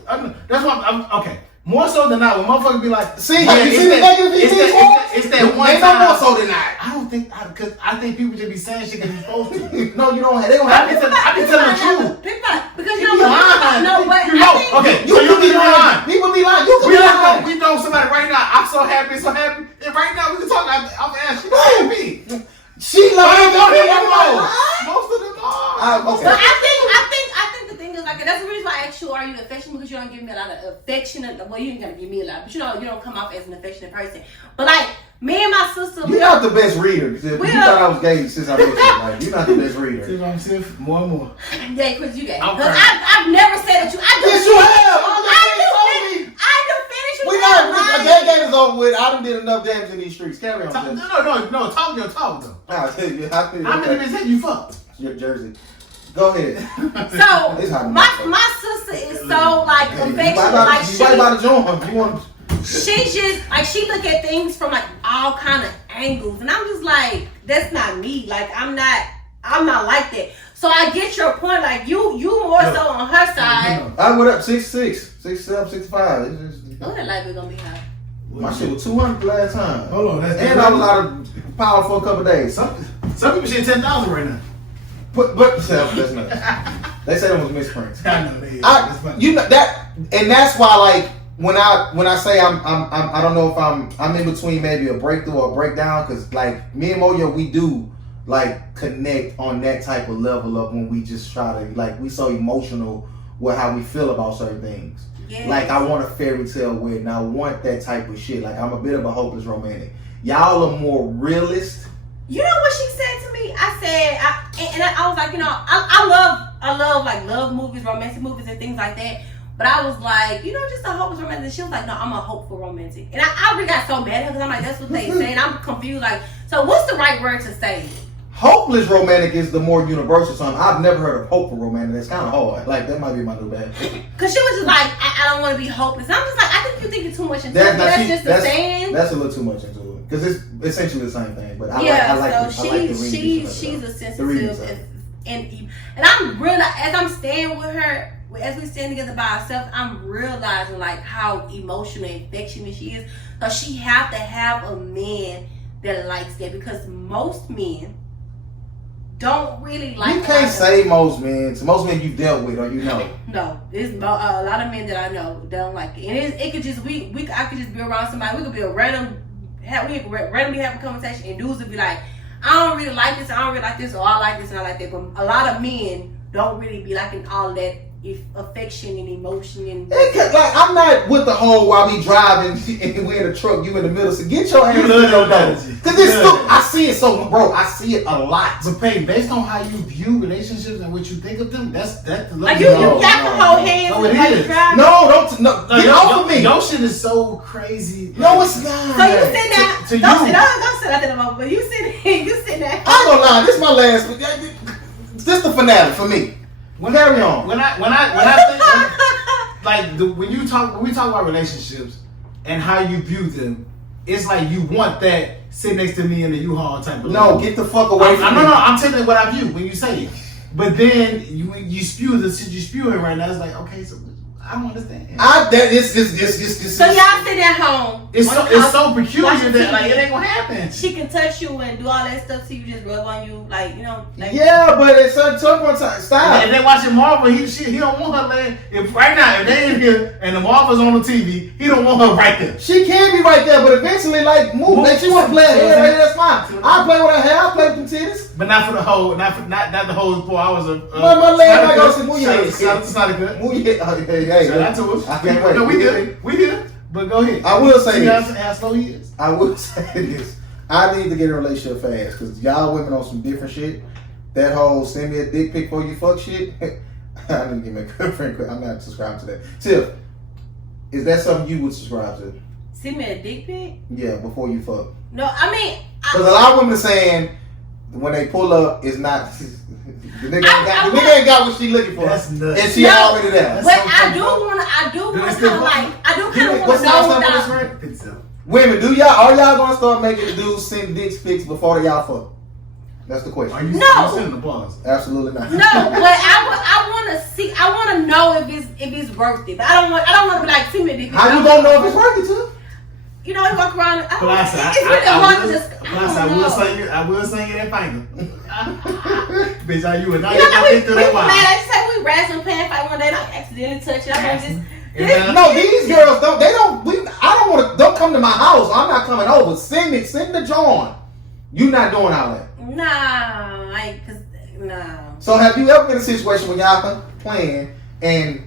that's why I'm okay. More so than not, when motherfuckers be like, See, have you seen the negative it's that one They time. more so than not. I don't think because I think people just be saying shit because you're supposed to. No, you don't. They don't have. I be telling the truth. Because You you be know lying. no, but You know, okay, so you be lying. People be lying. You can be lying. We know somebody right now. I'm so happy. And right now we can talk. I'm asking. Happy. She lying. Most of them are. Okay. But I think the thing is like that's the reason why I asked you, are you affectionate? Because you don't give me a lot of affectionate. Well, you ain't gonna give me a lot, but you don't come off as an affectionate person. But like me and my sister, You're not the best reader. You thought I was gay since I met you. Like, you're not the best reader. See what I'm saying? More and more. Yeah, Chris, you gay. I'm Because crying. I've never said that you. Yes, you have. I just finished. We not. A gay game is over with. I done did enough damage in these streets. Carry on. No. Talk your talk though. I'll tell you. How many minutes have you fucked? Your Jersey. Go ahead. So my sister is so like affectionate. Like she right by the joint. You want? She just like she look at things from like all kind of angles, and I'm just like, that's not me. Like I'm not like that. So I get your point. Like you more so on her side. I went up 66, 67, 65. Oh, that light bill gonna be high. My shit was 200 last time. Hold on, and I was out of power for a couple of days. Some people shit 10,000 right now. But that's nuts. They say that was misprints. I know they is. You know that, and that's why like when I say I don't know if I'm in between maybe a breakthrough or a breakdown, because like me and Moyo, we do like connect on that type of level of when we just try to like, we so emotional with how we feel about certain things. Yes. Like I want a fairy tale wedding. I want that type of shit. Like I'm a bit of a hopeless romantic. Y'all are more realist. You know what she said to me? I said, I was like, you know, I love like love movies, romantic movies, and things like that. But I was like, you know, just a hopeless romantic. She was like, no, I'm a hopeful romantic. And I really got so mad at her because I'm like, that's what they say. And I'm confused. Like, so what's the right word to say? Hopeless romantic is the more universal term. I've never heard of hopeful romantic. That's kind of hard. Like that might be my new bad. Cause she was just like, I don't want to be hopeless. And I'm just like, I think you're thinking too much into it. That's just a saying. That's a little too much into it because it's essentially the same thing. But she's a sensitive and I'm real as I'm staying with her. As we stand together by ourselves, I'm realizing like how emotional and affectionate she is. Cause she have to have a man that likes that, because most men don't really like. You can't say most men. So most men you've dealt with, or you know. No, there's a lot of men that I know don't like it, and it could just I could just be around somebody. We could be we could randomly have a conversation, and dudes would be like, I don't really like this, I don't really like this, or I like this and I like that. But a lot of men don't really be liking all that affection and emotion and. Like I'm not with the whole while we driving and we in a truck, you in the middle. So get your hands in your nose. Cause it's I see it bro. I see it a lot. But Peyton, based on how you view relationships and what you think of them, that's like you got to hold hands. No, it is. No, get off of me. Your shit is so crazy. No, it's not. So you sit down. To don't you. sit out there no more. But you sit there. I ain't gonna lie. This is my last. This is the finale for me. Carry on. When I think like when we talk about relationships and how you view them, it's like you want that sit next to me in the U-Haul type of. No, get the fuck away from me. No, I'm telling you what I view when you say it. But then you spew the shit you spewing right now. It's like, okay, so I don't understand. So y'all sit at home. It's so peculiar that like it ain't gonna happen. She can touch you and do all that stuff, so you just rub on you, like, you know. Like, yeah, but at some point time, stop. If they watching Marvel, he don't want her laying. If right now, if they in here and the Marvel's on the TV, he don't want her right there. She can be right there, but eventually, like, move. Like, she want to play her hair right here, that's fine. I play with her hair, I play with them titties. But not for the whole, not the whole 4 hours of. My leg might go to move your head. It's not a good. Move your head. Hey, shout out to us. I can't wait. No, we good. But go ahead. I will say this. How slow he is. I will say this. I need to get in a relationship fast because y'all women on some different shit. That whole send me a dick pic before you fuck shit. I need to get my girlfriend. I'm not subscribed to that. Tiff, is that something you would subscribe to? Send me a dick pic? Yeah, before you fuck. No, I mean, because a lot of women are saying when they pull up, it's not. The nigga ain't got what she looking for. That's nuts. And she already there. But I do want to know. Women, are y'all gonna start making the dudes send dick pics before y'all fuck? That's the question. Are you sending the pause? Absolutely not. No, but I want to see. I want to know if it's worth it. But I don't want to be like, send me a dick pic. How you gonna know if it's worth it to? You know, he walk around. I will sing you that finger. Bitch, are you a nice? I say we razzing playing fight one day. I accidentally touch it. No, these girls don't. Don't come to my house. I'm not coming over. Send the John. You not doing all that. Nah. So have you ever been in a situation when y'all playing and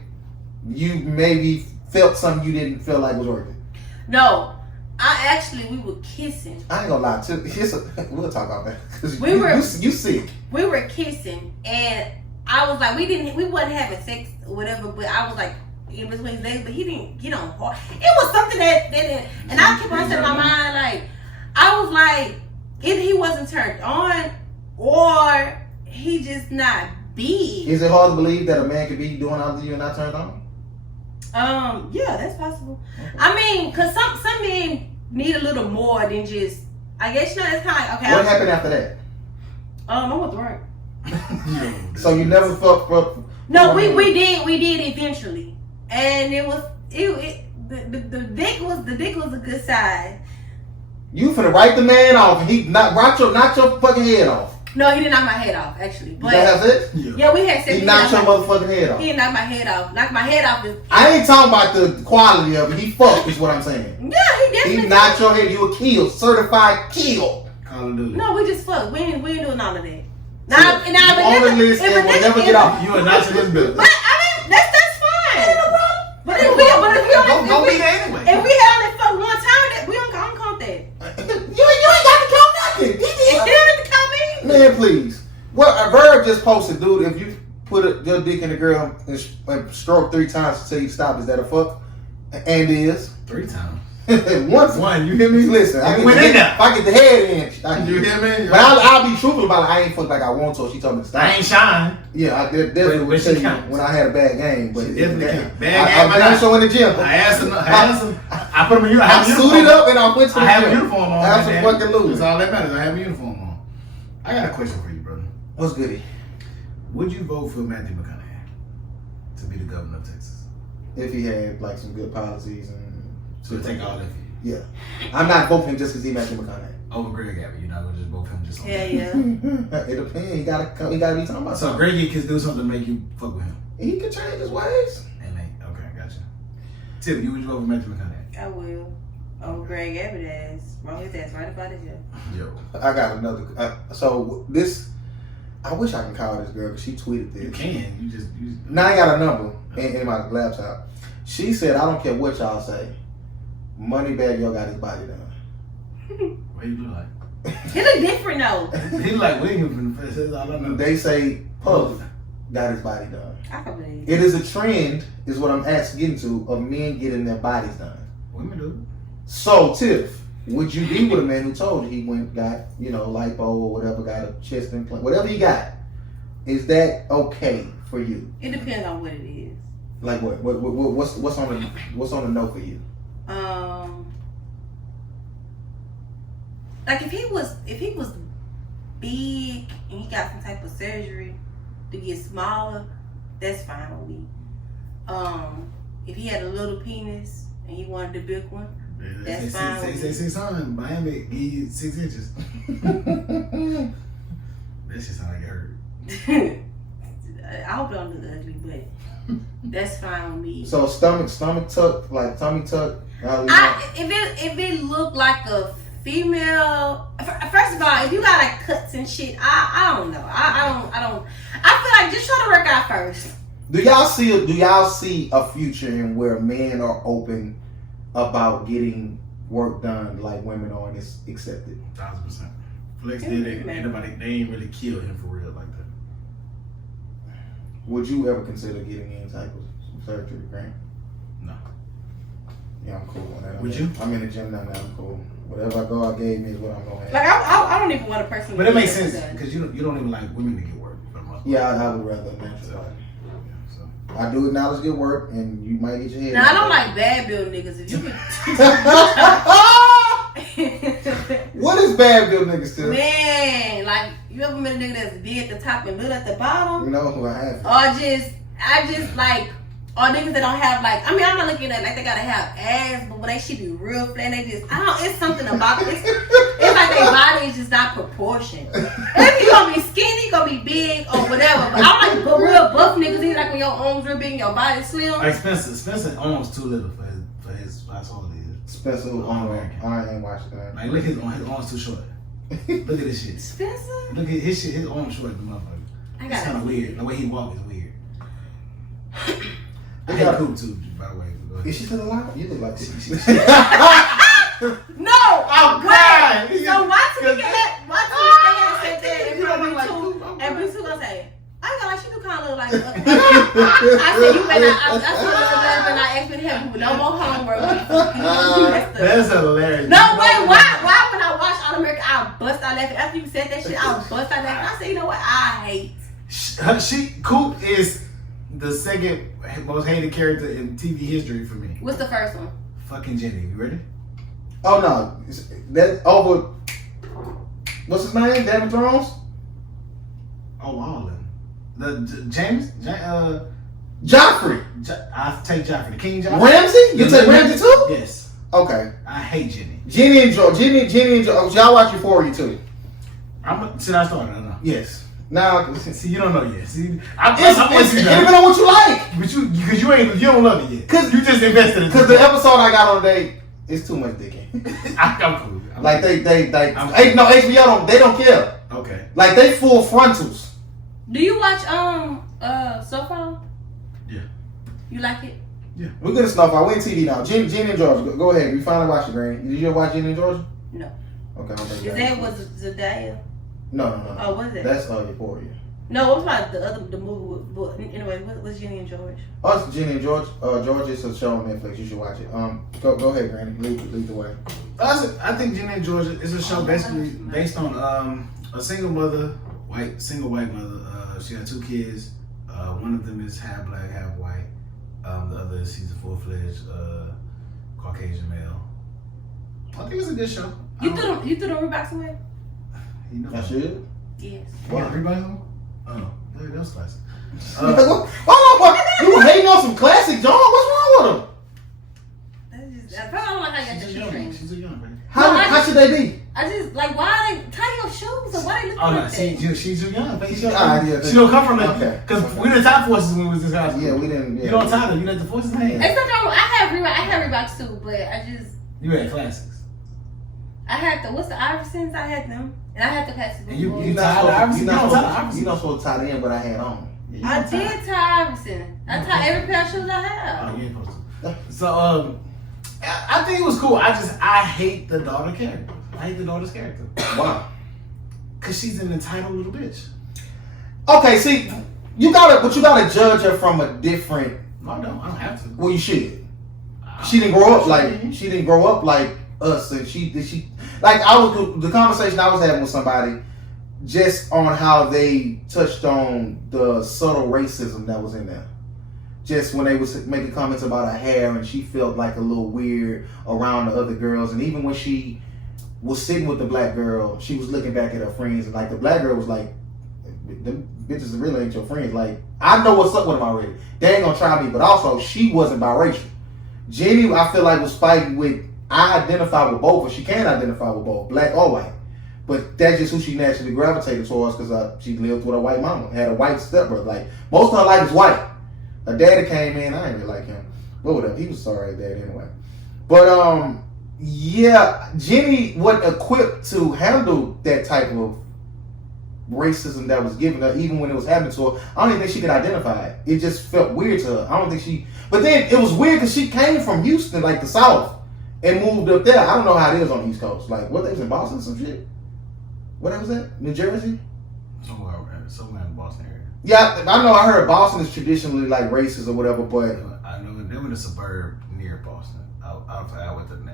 you maybe felt something you didn't feel like was worth it? No. We were kissing. I ain't gonna lie to you. We'll talk about that. You sick. We were kissing, and I was like, we wasn't having sex or whatever, but I was like in between days, but he didn't get on hard. It was something that didn't, and I kept on saying in my mind, like, I was like, if he wasn't turned on, or he just not big. Is it hard to believe that a man could be doing all you and not turned on? Yeah, that's possible. Okay. I mean, cause some men need a little more than just. I guess it's kind of like, okay. What happened after that? I went to work. So you never fuck. No, we did eventually, and it was the dick was a good size. You finna write the man off, and he knock your fucking head off. No, he didn't knock my head off actually. But That's it. Yeah, we had sex. He knocked your motherfucking head off. He didn't knock my head off. Knock my head off is. I ain't talking about the quality of it. He fucked is what I'm saying. Yeah, he definitely. He knocked your head. You a kill, certified kill. Hallelujah. No, we just fucked. We ain't doing all of that. You on the list and will never get off. You are not to this bill. But I mean, that's fine. But if we Don't be there anyway. If we had only fucked one time, that we don't count that. You ain't got to count nothing. You don't have to count me. Man, please. Well, a Verb just posted, dude. If you put your dick in the girl and stroke 3 times until you stop, is that a fuck? And is 3 times. One. You hear me? Listen, if I get the head in, You hear me? But I'll be truthful about it. I ain't fucked like I want to. She told me to stop. I ain't shine. Yeah, I definitely would tell you when I had a bad game. But Definitely I bad game. was so in the gym. I asked him. I put him in. I suited up and I went to the I have a gym. uniform on. I have some fucking lose. That's all that matters. I have a uniform on. I got a question for you, brother. What's goody? Would you vote for Matthew McConaughey to be the governor of Texas? If he had like some good policies and So take all that for you. yeah, I'm not voting just because he Matthew McConaughey. Over Greg Abbott, you're not gonna just vote for him just on that. Yeah. It depends. He gotta be talking about So something. Greg can do something to make you fuck with him. He can change his ways. And okay, gotcha. Tip, you would vote for Matthew McConaughey? I will. Oh, Greg Abbott ass. Wrong his ass right about his job. Yo. I got another. So this, I wish I can call this girl because she tweeted this. You can. You just. Now I got a number in my laptop. She said, "I don't care what y'all say. Moneybag Yo got his body done." What you look like? He look different though. He like William from the first. That's all I know. They say Puff got his body done. I can believe It is a trend, is what I'm getting to, of men getting their bodies done. Women do. So, Tiff, would you be with a man who told you he went got, lipo or whatever, got a chest implant, whatever he got? Is that okay for you? It depends on what it is. Like what? What's on the note for you? Like if he was big and he got some type of surgery to get smaller, that's fine with me. If he had a little penis and he wanted a big one, that's fine with me. Say something. Miami, he 6 inches. That shit sound like it hurt. I hope it don't look ugly, but that's fine with me. So stomach tuck, like tummy tuck. If it looked like a female, first of all, if you got like cuts and shit, I don't know. I feel like just try to work out first. Do y'all see a future in where men are open about getting work done like women are and it's accepted? 1,000%. Flex did it. They ain't really kill him for real like that. Would you ever consider getting any type of surgery, Grant? No. Yeah, I'm cool on that. Would you? I'm in the gym now. I'm cool. Whatever God gave me is what I'm gonna have. Like I don't even want a person. But it makes sense because you don't even like women to get work for the most part. Yeah, I would rather natural body. So. I do acknowledge good work, and you might get your head. Now I don't like bad build niggas. If you could. What is bad build niggas to? Man, like you ever met a nigga that's big at the top and little at the bottom? You know who I have. Or niggas that don't have like, I'm not looking at like they gotta have ass, but when they should be real flat, they just, it's something about it. It's like their body is just not proportioned. If you gonna be skinny, gonna be big or whatever. But I don't like real buff niggas either, like when your arms real big and your body slim. Like Spencer arms too little for his that's all it is. Spencer, I ain't watching that. Like look his arms too short. Look at this shit. Spencer? Look at his shit, his arms short, the motherfucker. It's kind of weird. The way he walks is weird. I hate Coop too, by the way. Is she still alive? You look like No! Oh, God! So why Tamika had said that in front of me too, and Bruce was gonna say, I got like she do kind of look like. I said you better. I said you better not ask me to help you with no more homework. That's hilarious. No wait, why when I watch All American, I bust out laughing after you said that shit. I bust out laughing. I said, you know what? I hate. Coop is the second most hated character in TV history for me. What's the first one? Fucking Jenny. You ready? Oh no, that over. What's his name? Game of Thrones. Oh, all of them. James. Joffrey. I take Joffrey. The King Joffrey. Ramsey? You take Ramsey too? Yes. Okay. I hate Jenny. Jenny and George. Y'all watch Euphoria too? Should I start? I don't know. Yes. Now, see, you don't know yet. See, it's depending on what you like. But you don't love it yet. Cause you just invested in it. Because the episode I got on today, it's too much dicking. I'm cool. Like HBO don't care. Okay. Like they full frontals. Do you watch Snowfall? Yeah. You like it? Yeah. We're gonna Snowfall. We're in TV now. Jen and George. Go ahead. We finally watched it, Granny. Did you ever watch Jen and George? No. Okay, I don't think Is that was Zendaya? No. Oh, what is that? That's Euphoria. No, what about the movie? But anyway, what's Jenny and George? Oh, it's Jenny and George. George is a show on Netflix. You should watch it. Go ahead, Granny. Lead the way. I think Jenny and George is a show basically based on a single white mother. She had 2 kids. One of them is half black, half white. The other is he's a full-fledged Caucasian male. I think it's a good show. You threw the Reeboks away? You know I should. Yes. What? Reeboks? Oh, that was classic. You hating on some classic, John? What's wrong with them? I don't like how you got your shoes. She's a young baby. How should they be? I just like why they tie your shoes or why they look Oh no, like that? she's too young. Baby. She don't come from it. Okay. Because we didn't tie forces when we was in high school. Yeah, we didn't. Yeah. You don't tie them. You let the forces hang. It's not wrong. I have Reeboks too, but I just You had classics. I had the what's the Iversons? I had them, and I had the classics And before. you tied the Iverson. You're not supposed to tie them, but I had on. I did tie Iverson. I tie every pair of shoes I have. Oh, you ain't supposed to. So I think it was cool. I hate the daughter character. I hate the daughter's character. Wow. Cause she's an entitled little bitch. Okay, see, you gotta judge her from a different. No, I don't have to. Well, you should. She didn't grow up like us, and she like the conversation I was having with somebody just on how they touched on the subtle racism that was in there. Just when they was making comments about her hair, and she felt like a little weird around the other girls, and even when she was sitting with the black girl, she was looking back at her friends, and like the black girl was like, "Them bitches really ain't your friends. Like I know what's up with them already. They ain't gonna try me." But also, she wasn't biracial. Jenny, I feel like, was fighting with. I identify with both, or she can identify with both, black or white. But that's just who she naturally gravitated towards because she lived with a white mama, had a white stepbrother. Like most of her life is white. Her daddy came in, I didn't really like him. But whatever, he was sorry dad anyway. But yeah, Jenny wasn't equipped to handle that type of racism that was given her, even when it was happening to her. I don't even think she could identify it. It just felt weird to her. I don't think she. But then it was weird because she came from Houston, like the South, and moved up there. I don't know how it is on the East Coast. Like what, they was in Boston or some shit? What was that? New Jersey? Somewhere in the Boston area. Yeah, I know. I heard Boston is traditionally like racist or whatever, but I know they were in a suburb near Boston.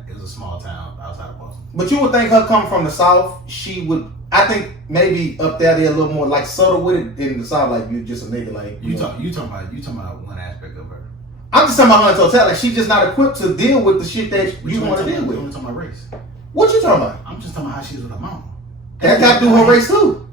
It was a small town outside of Boston. But you would think her coming from the South, she would. I think maybe up there they're a little more like subtle with it in the South. Like you just a nigga. Like you talking about one aspect of her. I'm just talking about her totality. Like she's just not equipped to deal with the shit that you want to deal with. You talking about race? What you talking about? I'm just talking about how she is with her mama. That got to do with her race too.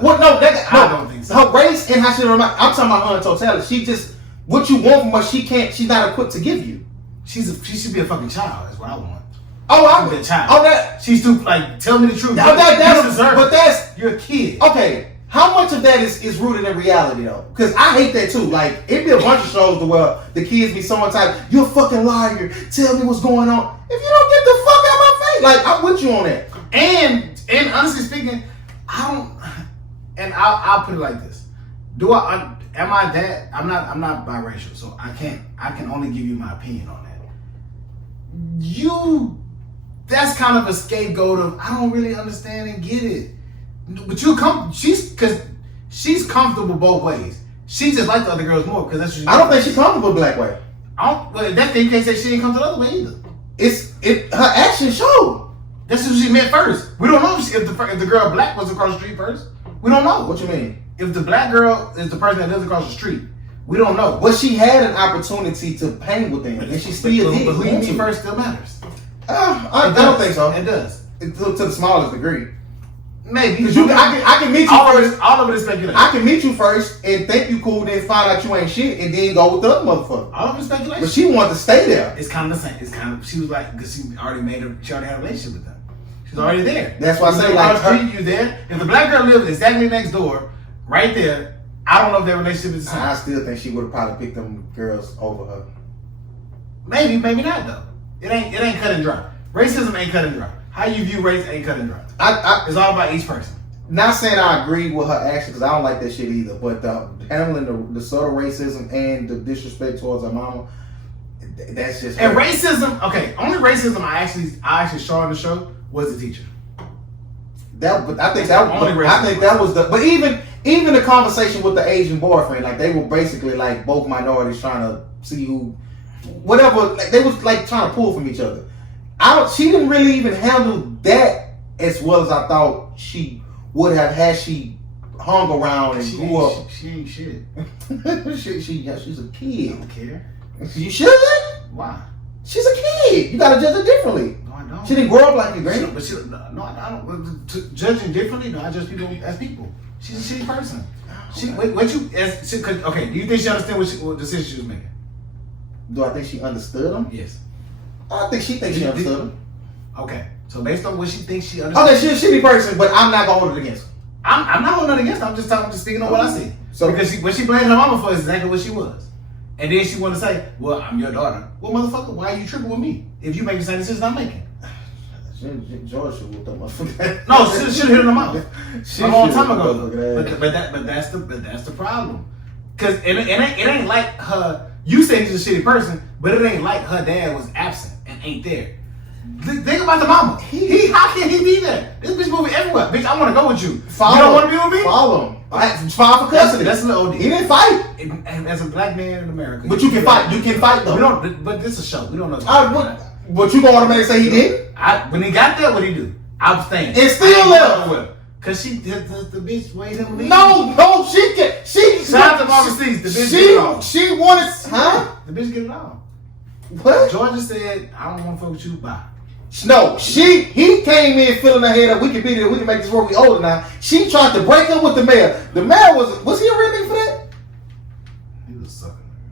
What? No, I don't think so. Her race and how she. I'm talking about her in totality. She just what you want from her. She can't. She's not equipped to give you. She should be a fucking child. That's what I want. Oh, I'm a child. Oh, that she's too like. Tell me the truth. But that's you're a kid. Okay. How much of that is rooted in reality though? Because I hate that too. Like it'd be a bunch of shows where the kids be someone type, "You're a fucking liar. Tell me what's going on." If you don't get the fuck out my face, like I'm with you on that. And honestly speaking, I don't. And I'll put it like this: am I that? I'm not biracial, so I can only give you my opinion on that. That's kind of a scapegoat of I don't really understand and get it. But she's comfortable both ways. She just like the other girls more because that's what I don't think she's comfortable black way. Well, that's you can't say she didn't come to the other way either. Her actions show. That's what she meant first. We don't know if the girl black was across the street first. We don't know. What you mean? If the black girl is the person that lives across the street, we don't know. But she had an opportunity to paint with them, and she still did. But who you meet first still matters. I don't think so. It does. To the smallest degree. Maybe. Because I can meet you first. All of it is speculation. I can meet you first and think you cool, then find out you ain't shit, and then go with the other motherfucker. All of it is speculation. But she wanted to stay there. It's kind of the same. It's kind of, she was like, because she already had a relationship with them. She's already there. That's why I say, like, you there. If the black girl lived exactly next door, right there, I don't know if their relationship is the same. I still think she would have probably picked them girls over her. Maybe, maybe not though. It ain't cut and dry. Racism ain't cut and dry. How you view race ain't cut and dry. It's all about each person. Not saying I agree with her action because I don't like that shit either. But handling the subtle racism and the disrespect towards her mama, that's just. And racism, okay. Only racism I actually saw in the show was the teacher. But I think that was the. But even the conversation with the Asian boyfriend, like they were basically like both minorities trying to see who, whatever. Like they was like trying to pull from each other. She didn't really even handle that as well as I thought she would have had she hung around and grew up. She ain't shit. She's a kid. I don't care. You should. Why? She's a kid. You gotta judge her differently. No, I don't. She didn't grow up like you, Granny. No, I don't. Judging differently, no, I judge people as people. She's a shitty person. Okay, do you think she understand what decision she was making? Do I think she understood them? Yes. I think she thinks she understood them. Okay, so based on what she thinks she understood. Okay, she's a shitty person, but I'm not gonna hold it against her. I'm not holding it against her. I'm just speaking on what I see. So because what she blamed her mama for is exactly what she was. And then she wanted to say, well, I'm your daughter. Well, motherfucker, why are you tripping with me? If you make the same decisions I'm making. George should whoop that motherfucker. No, she should hit him in the mouth. A long time ago. But that's the problem. Cause it ain't like her. You say she's a shitty person, but it ain't like her dad was absent and ain't there. Think about the mama. How can he be there? This bitch moving everywhere. Bitch, I want to go with you. You don't want to be with me? Follow him. File for custody. That's a little OD. He didn't fight. And as a black man in America. But you can fight. You can fight though. We don't. But this is a show. We don't know. But you gonna automatically say he did? When he got there, what'd he do? Abstain. And still left. Cause the bitch made him leave. No, she can. Shout out to Marvin Seas. The bitch get it on. She wanted, huh? The bitch get it on. What? Georgia said, I don't want to fuck with you. Bye. No, he came in filling her head up. We can make this work. We older now. She tried to break up with the mayor. The mayor was he a real nigga for that? He was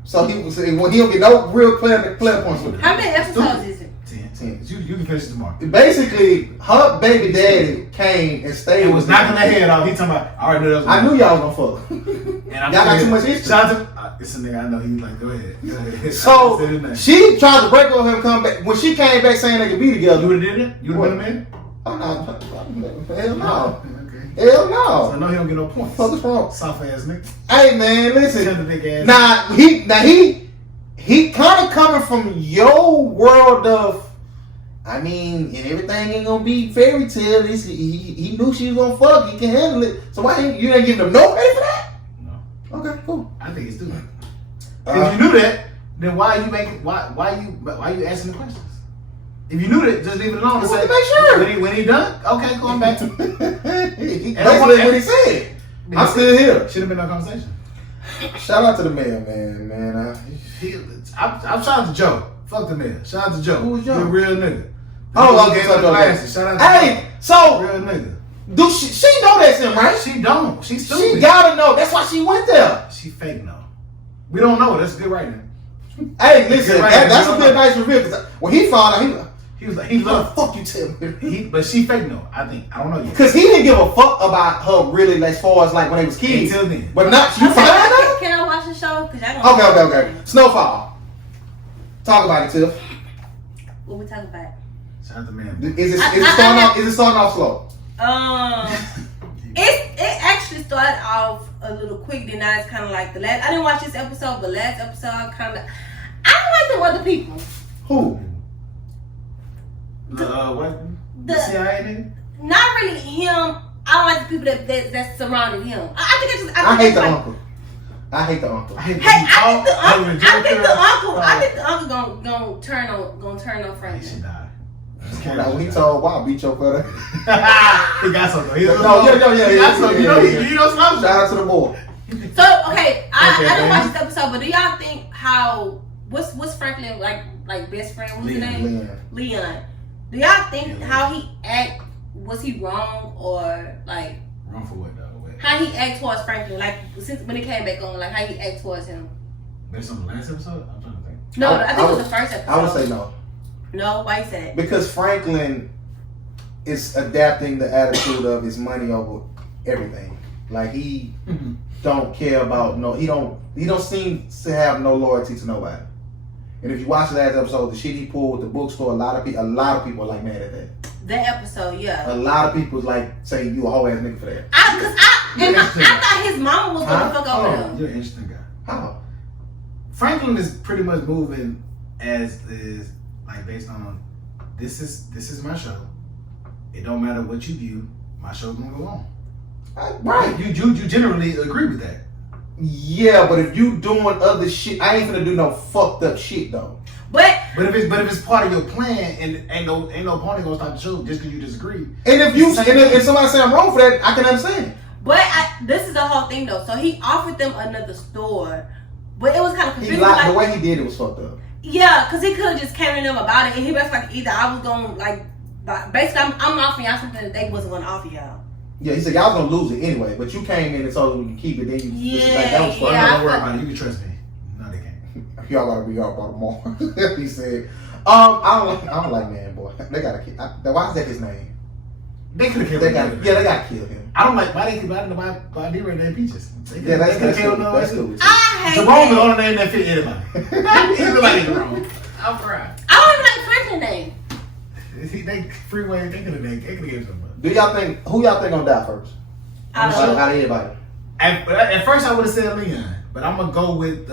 sucking. So he don't get no real player points with it. How many episodes is it? 10. You can finish it tomorrow. Basically, her baby daddy came and stayed. He was knocking her head off. He talking about, I already knew that was I knew y'all was gonna fuck. And y'all got too much history. Shout out to, it's a nigga I know. He was like, go ahead. So she tried to break up with him, come back. When she came back saying they could be together. You would have did it? You would have been a man? Oh no. Hell no. Okay. Hell no. So I know he don't get no points. Fuck is wrong? Soft ass nigga. Hey man, listen. He kind of coming from your world of, I mean, and everything ain't gonna be fairy tale. He knew she was gonna fuck. He can handle it. So why you ain't giving him no credit for that? No. Okay, cool. I think it's stupid. If you knew that, then why are you asking the questions? If you knew that, just leave it alone and say, make sure. When he done, okay, cool, I'm back. That's what he said. I'm still here. Should have been no conversation. Shout out to the mayor, man. I'm shout out to Joe. Fuck the mayor. Shout out to Joe. Who was Joe? You're a real nigga. Okay. Shout out to Hey, so real nigga. Do she know that's him, right? She don't. She's stupid. She gotta know. That's why she went there. She fake no. We don't know. That's good writing. Hey, listen, that's a good nice reveal. Because when he found out, he was like, he loved. Fuck you, tell me. But she fake no. I think. I don't know yet. Because he didn't give a fuck about her really, as far as like when they was kids. Until then. But not you. Can I watch the show? Okay. Snowfall. Talk about it, Tiff. What we talking about? Shout out to man. Is it starting off slow? It actually started off a little quick. Then now it's kind of like the last. I didn't watch this episode, but last episode I don't like the other people. Who? What? The CIA nigga? Not really him. I don't like the people that surrounded him. I hate the uncle. I hate the uncle. I think the uncle gonna turn on Franklin. He should die. When he told Wow, beat your brother. He got something. He got something. You know something. Shout out to the boy. So okay, I didn't watch this episode, but do y'all think what's Franklin like best friend? What's his name? Leon. Do y'all think how he act was he wrong or like Wrong for what, though? What? how he act towards Franklin? Like since when he came back on, like how he act towards him. Based on the last episode? I'm trying to think. No, I think it was the first episode. I would say no. No, why you say that? Because Franklin is adapting the attitude of his money over everything. Like he don't care about he don't seem to have no loyalty to nobody. And if you watch the last episode, the shit he pulled with the bookstore, a lot of people are like mad at that. That episode, yeah. A lot of people like saying you a whole ass nigga for that. I thought his mama was gonna fuck over him. You're an interesting guy. How? Franklin is pretty much moving as is like based on this is my show. It don't matter what you view, my show's gonna go on. Right. You generally agree with that. Yeah, but if you doing other shit, I ain't finna do no fucked up shit though. But if it's part of your plan and ain't no party gonna stop the show just because you disagree. And if somebody say I'm wrong for that, I can understand. But this is the whole thing though. So he offered them another store, but it was kind of confusing. The way he did it was fucked up. Yeah, because he could have just came to them about it, and he was like, either I was going like, basically I'm offering y'all something that they wasn't gonna offer y'all. Yeah, he said y'all was gonna lose it anyway, but you came in and told them we can keep it. Then you that was fun. Don't worry about it. You can trust me. No, they can't. Y'all gotta be y'all about more. He said, I don't like man, boy. They gotta kill. Why is that his name? They could have killed him. They gotta kill him. I don't like why they buy D-Ray and Peaches. That's stupid. I hate Jerome is the only name that fit anybody. Anybody Jerome. I'm crying. I don't even like Franklin's name. They freeway. They could have gave somebody. Who y'all think gonna die first? I don't know. Out of everybody. At first I would have said Leon, but I'm gonna go with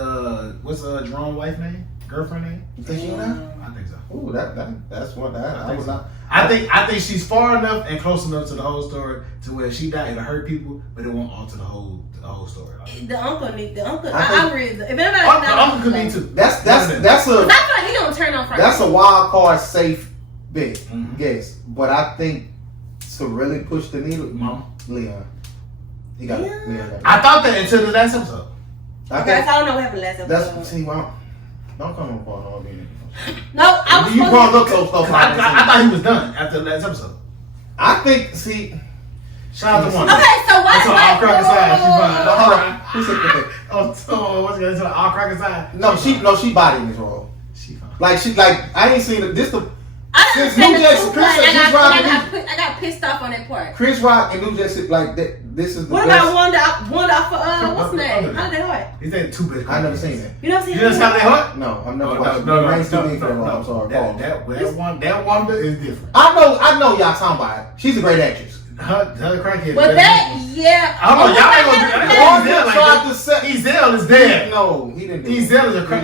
what's Jerome's wife name? Girlfriend name? You think she gonna die? I think so. Ooh, that's one that I was not. I think she's far enough and close enough to the whole story to where she died, it'll hurt people, but it won't alter the whole story. The uncle. I agree. If anybody The uncle could be too. That's a. I feel like he gonna turn on Franklin. That's a wild card safe bet, Mm-hmm. yes. But I think to really push the needle, Mama. Leon. He got it. Leon got it. I thought that until the last episode. Okay, so I don't know what happened last episode. That's don't come on Paul all being. No, I was. You brought up those stuff. I thought he was done after the last episode. I think. Shout out to one. Okay, so why? All crack aside, Who said that? what's going to all crack aside? No, she body in this role. She fine. Like I ain't seen it. This the. I Since understand New the Jackson, two Chris part, said and she's rocking I got pissed off on that part. Chris Rock and New Jackson like that. This is the What best. about Wanda off for what's the name? How did they heart? He said two big. I never seen it. You never seen You just have that heart? No, I've never No, watched it. no, I ain't too big for that no. role. I'm sorry. Paul. That Wanda is different. I know y'all talking about it. She's a great actress. Her crackhead. But that, yeah. I don't know. Y'all ain't gonna do that. Wanda tried to set. Ezel is dead. No, he didn't. Ezel is a crack.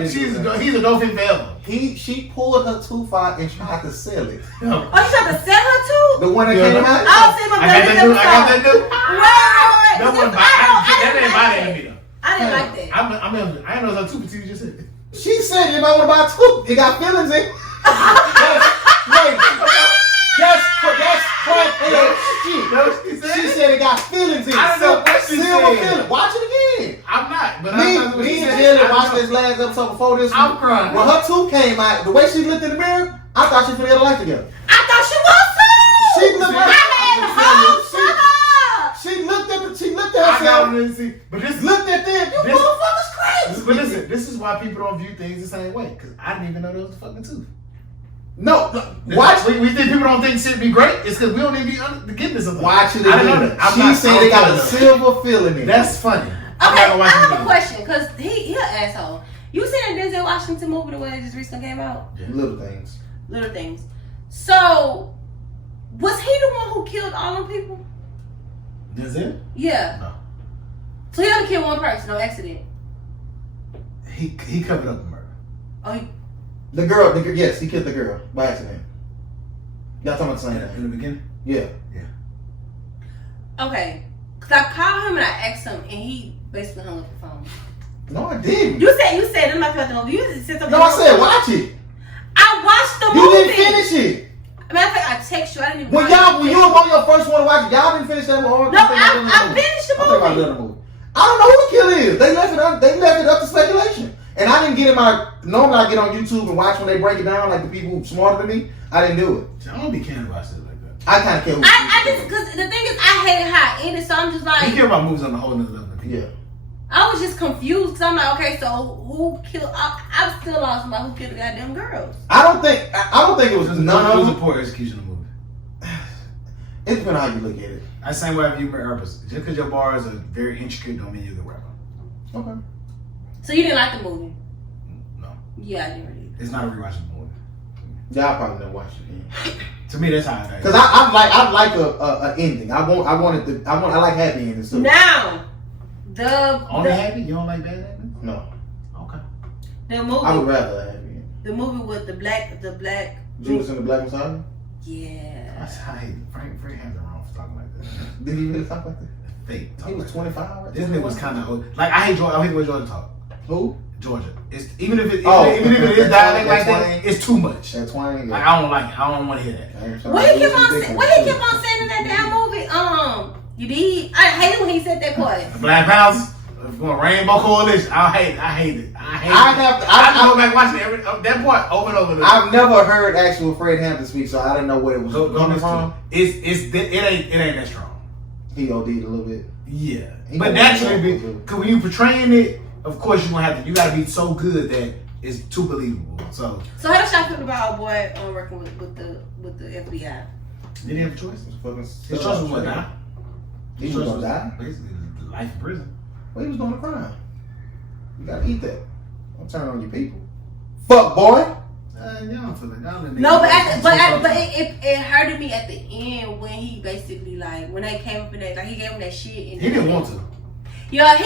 He's a dolphin forever. She pulled her tooth out and tried to sell it. Oh, you tried to sell her too? The one that came out. I'll see my I got that dude. Right. That one, that ain't bothering me though. I didn't like that. I didn't know that too, but you just said it. She said if I want to buy a tooth, it got feelings in. That's Frank shit. Know what she said? She said it got feelings in. I don't know what she Silver said. feeling. Watch it again. I'm not, but Me and Jelly watched this last episode before this one. I'm crying. When her tooth came out, the way she looked in the mirror, I thought she finna get her life together. I thought she was too. She looked like She she looked at I herself. got it, see, but this Looked at them. You This- motherfuckers crazy. But listen, this is why people don't view things the same way. Because I didn't even know there was a fucking tooth. No, watch. We think people don't think shit be great. It's because we don't even be getting this. Watch it I didn't know again. that. She said they got a silver feeling in it. That's funny. I'm Okay, not gonna I watch have it a again. question because he an asshole. You seen that Denzel Washington movie the way it just recently came out? Little things. Little Things. So, was he the one who killed all them people? Denzel? Yeah. No. So he only killed one person on accident. He covered up the murder. Oh, he, The girl, yes, he killed the girl by accident. Y'all talking about the same In thing? the beginning? Yeah. okay. Cause I called him and I asked him, and he basically hung up the phone. No, I didn't. You said I'm not about the movie. You said something. No, I said watch it. I watched the You movie. didn't finish it. Matter of fact, I text you. I didn't even. When watch you it. were on your first one to watch it, y'all didn't finish that movie. No, I finished the I'm talking about movie. the movie. I don't know who the killer is. They left it up to speculation. And I didn't get in my. Normally I get on YouTube and watch when they break it down, like the people smarter than me. I didn't do it. I don't be caring about shit like that. I kind of care. I just because the thing is, I hated how it ended, so I'm just You like, care about movies on a whole nother level. Yeah. I was just confused because I'm like, okay, so who killed? I'm still lost about who killed the goddamn girls. I don't think it was none It was of a them. poor execution of the movie. It depends on how you look at it. I same way I view rappers. Just because your bars are very intricate don't mean you're a good rapper. Okay. So you didn't like the movie? No. Yeah, I didn't really. It's not a rewatchable movie. Y'all probably never watched it again. To me, that's how I think. Because I like a ending. I like happy endings too. Now, Only happy? You don't like bad endings? No. Okay. the I would movie, rather a happy ending. the movie with the black. Judas and the Black Messiah? Yeah. I hate Frank has it wrong for talking like that. Did he really talk like that? Fake. He was 25. Right? This nigga was kind of old. Like I hate Georgia. I hate the way Georgia talk. Who? Georgia. It's even if it that is dialect like twang. that, it's too much. That twang. Like I don't like it. I don't want to hear that. What he kept on saying in that damn movie? You did. I hate it when he said that part. The Black Panthers, going Rainbow Coalition. I hate it. I go back watching every that part over and over. I've never heard actual Fred Hampton speak, so I don't know where it was coming from. It ain't that strong. He OD'd a little bit. Yeah, He but gonna naturally, walk because when you portraying it, of course you gonna have to. You gotta be so good that it's too believable. So how does y'all feel about our boy working with the FBI? did he have a choice? His choice was what now? He was gonna die. Basically, life in prison. Well, he was doing a crime. You gotta eat that. Don't turn on your people. Fuck boy. Y'all don't feel like y'all. No, but it hurted me at the end when he basically like when they came up in that, like he gave him that shit and He didn't want to. Yeah,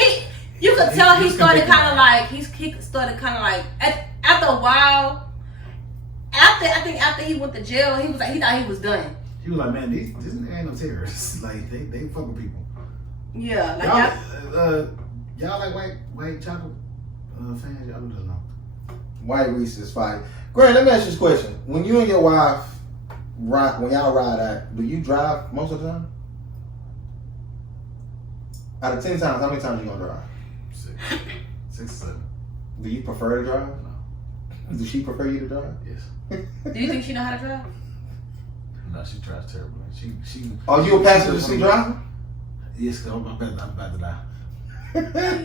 you could tell he was started convicted. kind of like he started kind of like after a while. After he went to jail, he was like he thought he was done. He was like, man, this nigga ain't no terrorists. Like they fuck with people. Yeah, like y'all like white chocolate fans? Y'all just know. White Reese's fight. Grant, let me ask you this question. When you and your wife when y'all ride out, do you drive most of the time? Out of 10 times, how many times you gonna drive? 6 or 7. Do you prefer to drive? No. Does she prefer you to drive? Yes. do you think she know how to drive? No, she drives terribly. She. Are you a passenger seat driver? Yes, cause I'm about to die.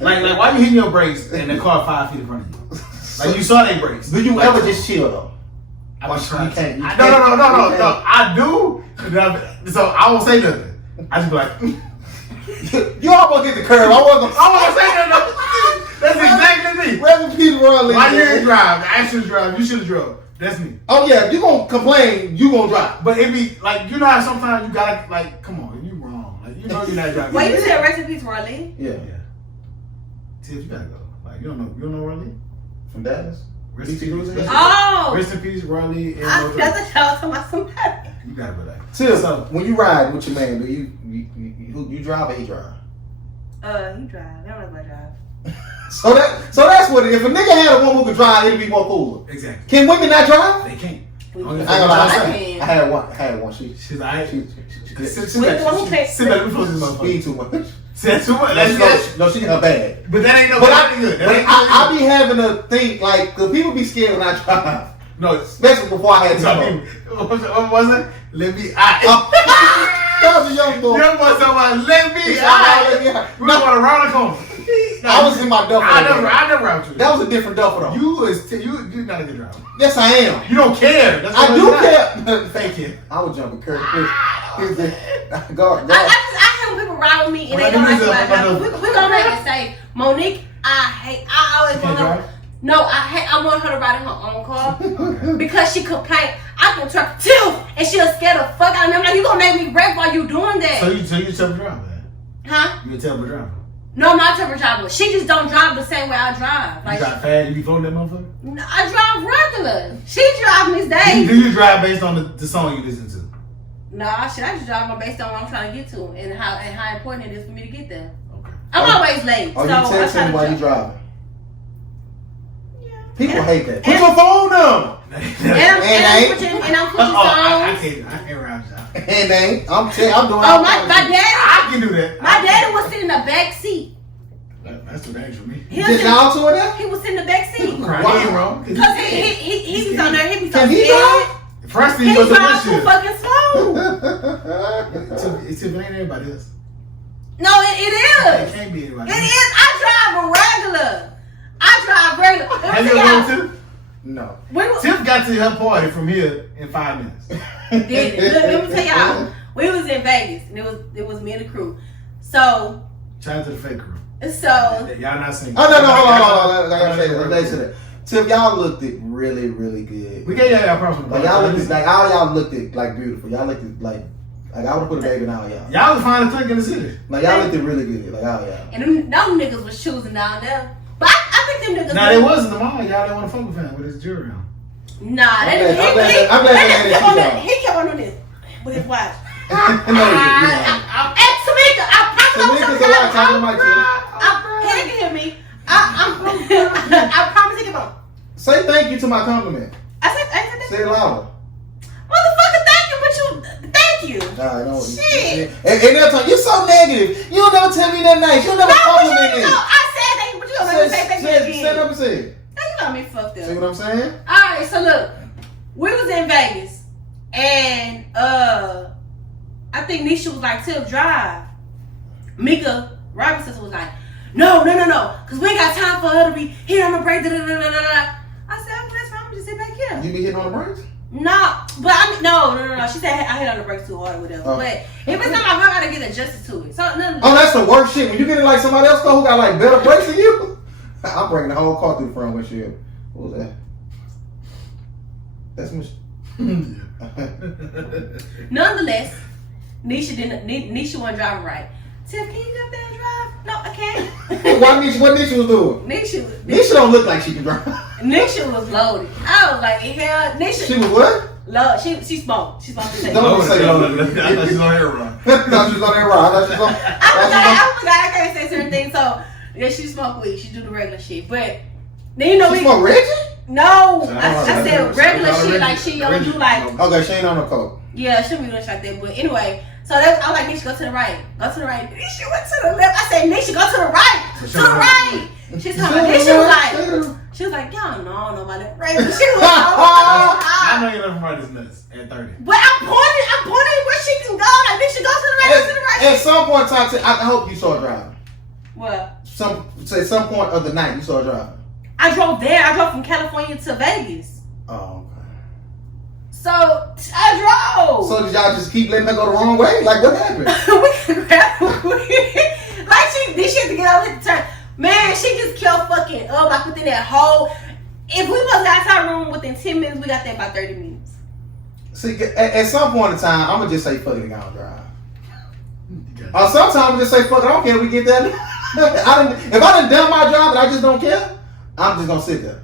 like why you hitting your brakes and the car 5 feet in front of you? Like you saw they brakes. Do you like, ever just chill though? I Or was you trying. can't- you No. can't- I do. So I won't say nothing. I just be like. You almost hit the curb. I wasn't say nothing. That's exactly me. Reverend Peter Royal. Why you didn't drive? I should drive. You should have drove. That's me. Oh yeah, you gonna complain, you gonna drive. But it be like you know how sometimes you gotta like come on, you wrong. Like you know you're not driving. Wait, you said rest in peace, Marlene? Yeah. Tiff, you gotta go. Like you don't know Riley? From Dallas? Rest in BT Cruising? peace. Oh, Rest in peace, Riley and I no thought Drake. y'all was talking about somebody. You gotta go there. Tiff, So- when you ride with your man, do you drive or he drive? He drive. I don't know if I drive. So that's what it is. If a nigga had a woman who could drive, it'd be more cooler. Exactly. Can women not drive? They can't. We- Only I ain't gonna lie, I I can. had one. She's like, She sit Wait, the one who back. takes- Sit back. Let me close this speed motherfucker. too much. Said too much. That's No, she in her bag. But that ain't no. But that ain't good. That But ain't I good. be having to think like, cause people be scared when I drive, No, especially before I had some to. people. What was it? Let me. That was a young boy. Young boy talking about let me. He said, "Oh, let me out." We going around the corner. I was in my duffel. I never out you. That was a different duffel though. You not a good driver. Yes, I am. You don't care. That's I what do it's not. care. Thank you. I was jumping Kirk. Go. I hate when people ride with me and they don't like what I drive. We gonna make it safe. Monique, I always Can't want her. drive? No, I want her to ride in her own car because she complain. I can truck too, and she'll scare the fuck out of me. I'm like, you gonna make me break while you doing that? So you a terrible driver, man. Huh? You a terrible driver. No, I'm not a terrible driver. She just don't drive the same way I drive. You Like drive fast. You be floating that motherfucker. I drive regular. She drive Miss Day. Do you drive based on the song you listen to? Nah, shit, I just drive based on what I'm trying to get to and how important it is for me to get there. Okay. I'm always late. Are so you I try texting to while you drive. driving? Yeah. People hate that. Put And- your phone down. And I'm switching I songs. can't ride y'all. And I'm doing. Oh, my daddy. I can do that. My daddy was sitting in the back seat. That's what ain't for me. He was, Just in, y'all two in there? he was in the back seat. Right. Wow. He ain't wrong. Because he was on there. He be so Can he scared. drive? First He thing was a drives too windshield. fucking slow. It's if it ain't anybody else. No, it is. It can't be anybody It else. is. I drive regular. Have you ever been to? No. Tiff got to her party from here in 5 minutes. Let me tell y'all. We was in Vegas and it was me and the crew. So Shout out to the fake crew. y'all not seeing. Oh no, hold on. I gotta say that. Let me say that. Tiff, y'all looked it really, really good. We gave y'all props. Like y'all looked it, like all y'all looked it like beautiful. Y'all looked it like I would have put a baby in all y'all. Y'all was fine click in the city. Like y'all looked it really good. Like all y'all. And them niggas was choosing down there. But I think them niggas. Nah, they wasn't the mall. Y'all didn't want to fuck with him with his jury on. Nah, I'm glad he kept on doing this with his watch. No, And Tamika, I promise Tamika's a lot talking about you. He can hear me. I promise he can on. Say thank you to my compliment. I said Say it louder. motherfucker, thank you, but you thank you. Nah, no. Shit. And they'll tell you, you're so negative. You don't never tell me that nice. You'll never compliment me. I said thank you, but you don't never say thank you again. Stand up and say it. Now you got me fucked up. See what I'm saying? Alright, so look, we was in Vegas and I think Nisha was like, Tiff, drive. Mika Robinson was like, no, cause we ain't got time for her to be hitting on the brake. I said, okay, that's fine, I'm just sit back here. You be hitting on the brakes? No, but I mean, no. She said I hit on the brakes too hard or whatever. Oh. But if it's not my girl, I gotta get adjusted to it. So Oh, that's the worst shit. When you get it like somebody else though, who got like better brakes than you, I'm bringing the whole car through the front windshield. What was that? That's much. nonetheless, Nisha wasn't driving right. Tiff, can you get up there and drive? No, I can't. What Nisha was doing? Nisha don't look like she can drive. Nisha was loaded. I was like, hell, Nisha. She was what? Low. She smoked. She smoked. Don't say loaded. I thought she was on air run. I thought she was on that ride. I forgot. I can't say certain things. So yeah, she smoked weed. She do the regular shit. But then you know She smoke Reggie? No, I said regular shit. Like she don't do like. Okay, she ain't on the coke. Yeah, she don't be doing shit like that. But anyway. So I was like, Nisha, go to the right. Go to the right. Nisha went to the left. I said, Nisha, go to the right. To the right. She's talking about Nisha she was like, y'all know nobody. Right. She was like, I know you're looking for this nuts at 30. But I'm pointing where she can go. Like, Nisha, go to the right, go to the right. At some point in time, I hope you saw her driving. What? At some point of the night, you saw her driving. I drove there. I drove from California to Vegas. Oh, okay. So I drove. So did y'all just keep letting her go the wrong way? Like what happened? Like she had to get out of the turn. Man, she just kept fucking up like within that whole. If we was out our room within 10 minutes, we got there by 30 minutes. See, at some point in time, I'm gonna just say fuck it and go drive. Or sometimes I'm just say fuck it. I don't care if we get that. If I done my job and I just don't care, I'm just gonna sit there.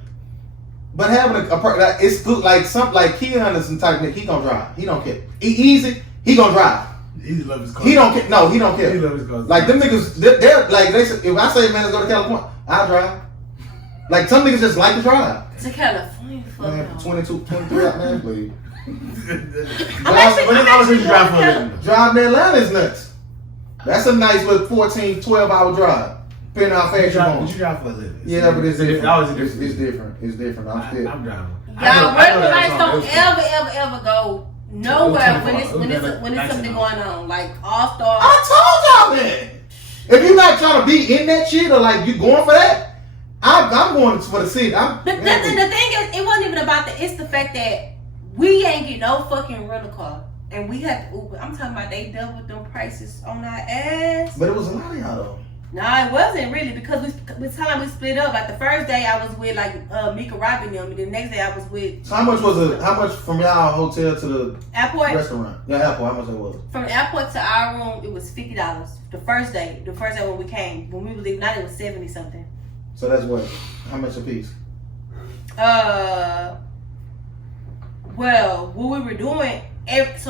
But having a it's good. Like Keon is some type of he gonna drive. He don't care. Easy. He gonna drive. He love his car. He don't care. No, he don't care. He love his car. Like them niggas, they're like they say, if I say man, let's go to California, I'll drive. Like some niggas just like to drive. To California, fuck Man, no. 22, 23 out, man, please. Drive to Atlanta is nuts. That's a nice little 14, 12-hour drive. Depending on how fast you're going. You drive for a living. Yeah, but it's different. It's different. It's different. I'm driving. Y'all, regular lights don't ever go nowhere when it's something going on. Like All Star. I told y'all that. If you're not trying to be in that shit or like you going for that, I'm going for the city. The thing is, it wasn't even about that. It's the fact that we ain't get no fucking rental car. And we had to Uber. I'm talking about they doubled them prices on our ass. But it was a lot of y'all though. Nah, it wasn't really because we time we split up. Like the first day I was with like Mika Robbie and them, and the next day I was with. So how much from y'all hotel to the airport restaurant? Yeah, airport. How much it was? From the airport to our room, it was $50. The first day when we came, when we were leaving out, it was 70 something. So that's what? How much a piece? Well, what we were doing at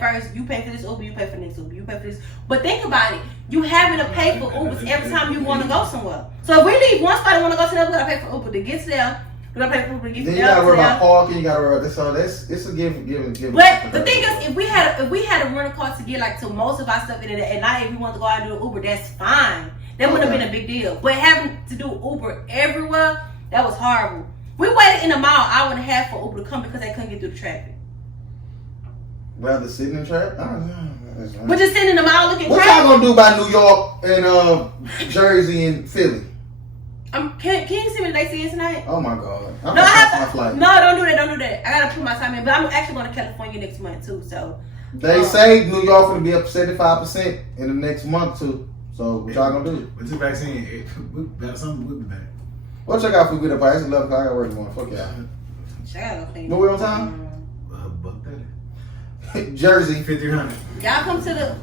first, you pay for this Uber, you pay for this Uber, you pay for this. But think about it, you having to pay for Ubers every time you want to go somewhere. So if we leave one spot and want to go to the other, we gotta pay for Uber to get to there. We gotta pay for Uber to get to there. Then you gotta worry about parking. You gotta worry about this. So it's a give. But the thing is, if we had a rental car to get like to most of our stuff in it, and not if we want to go out and do Uber, that's fine. That wouldn't have been a big deal. But having to do Uber everywhere, that was horrible. We waited in the mile an hour and a half for Uber to come because they couldn't get through the traffic. Rather sit in the trap? I don't know. That's right. But just sitting in the mall looking What crazy. y'all gonna do by New York and Jersey and Philly? Can you see me they see it tonight? Oh my God. I'm No, gonna I cancel have my flight. No, don't do that. Don't do that. I gotta put my time in. But I'm actually going to California next month too. So They say New York gonna be up 75% in the next month too. So what y'all gonna do? With this vaccine, something will be back. What y'all got for good advice? 11 o'clock. I got work tomorrow. Fuck y'all. Child, But we on time? Buck that. Jersey. 5,300. y'all come to the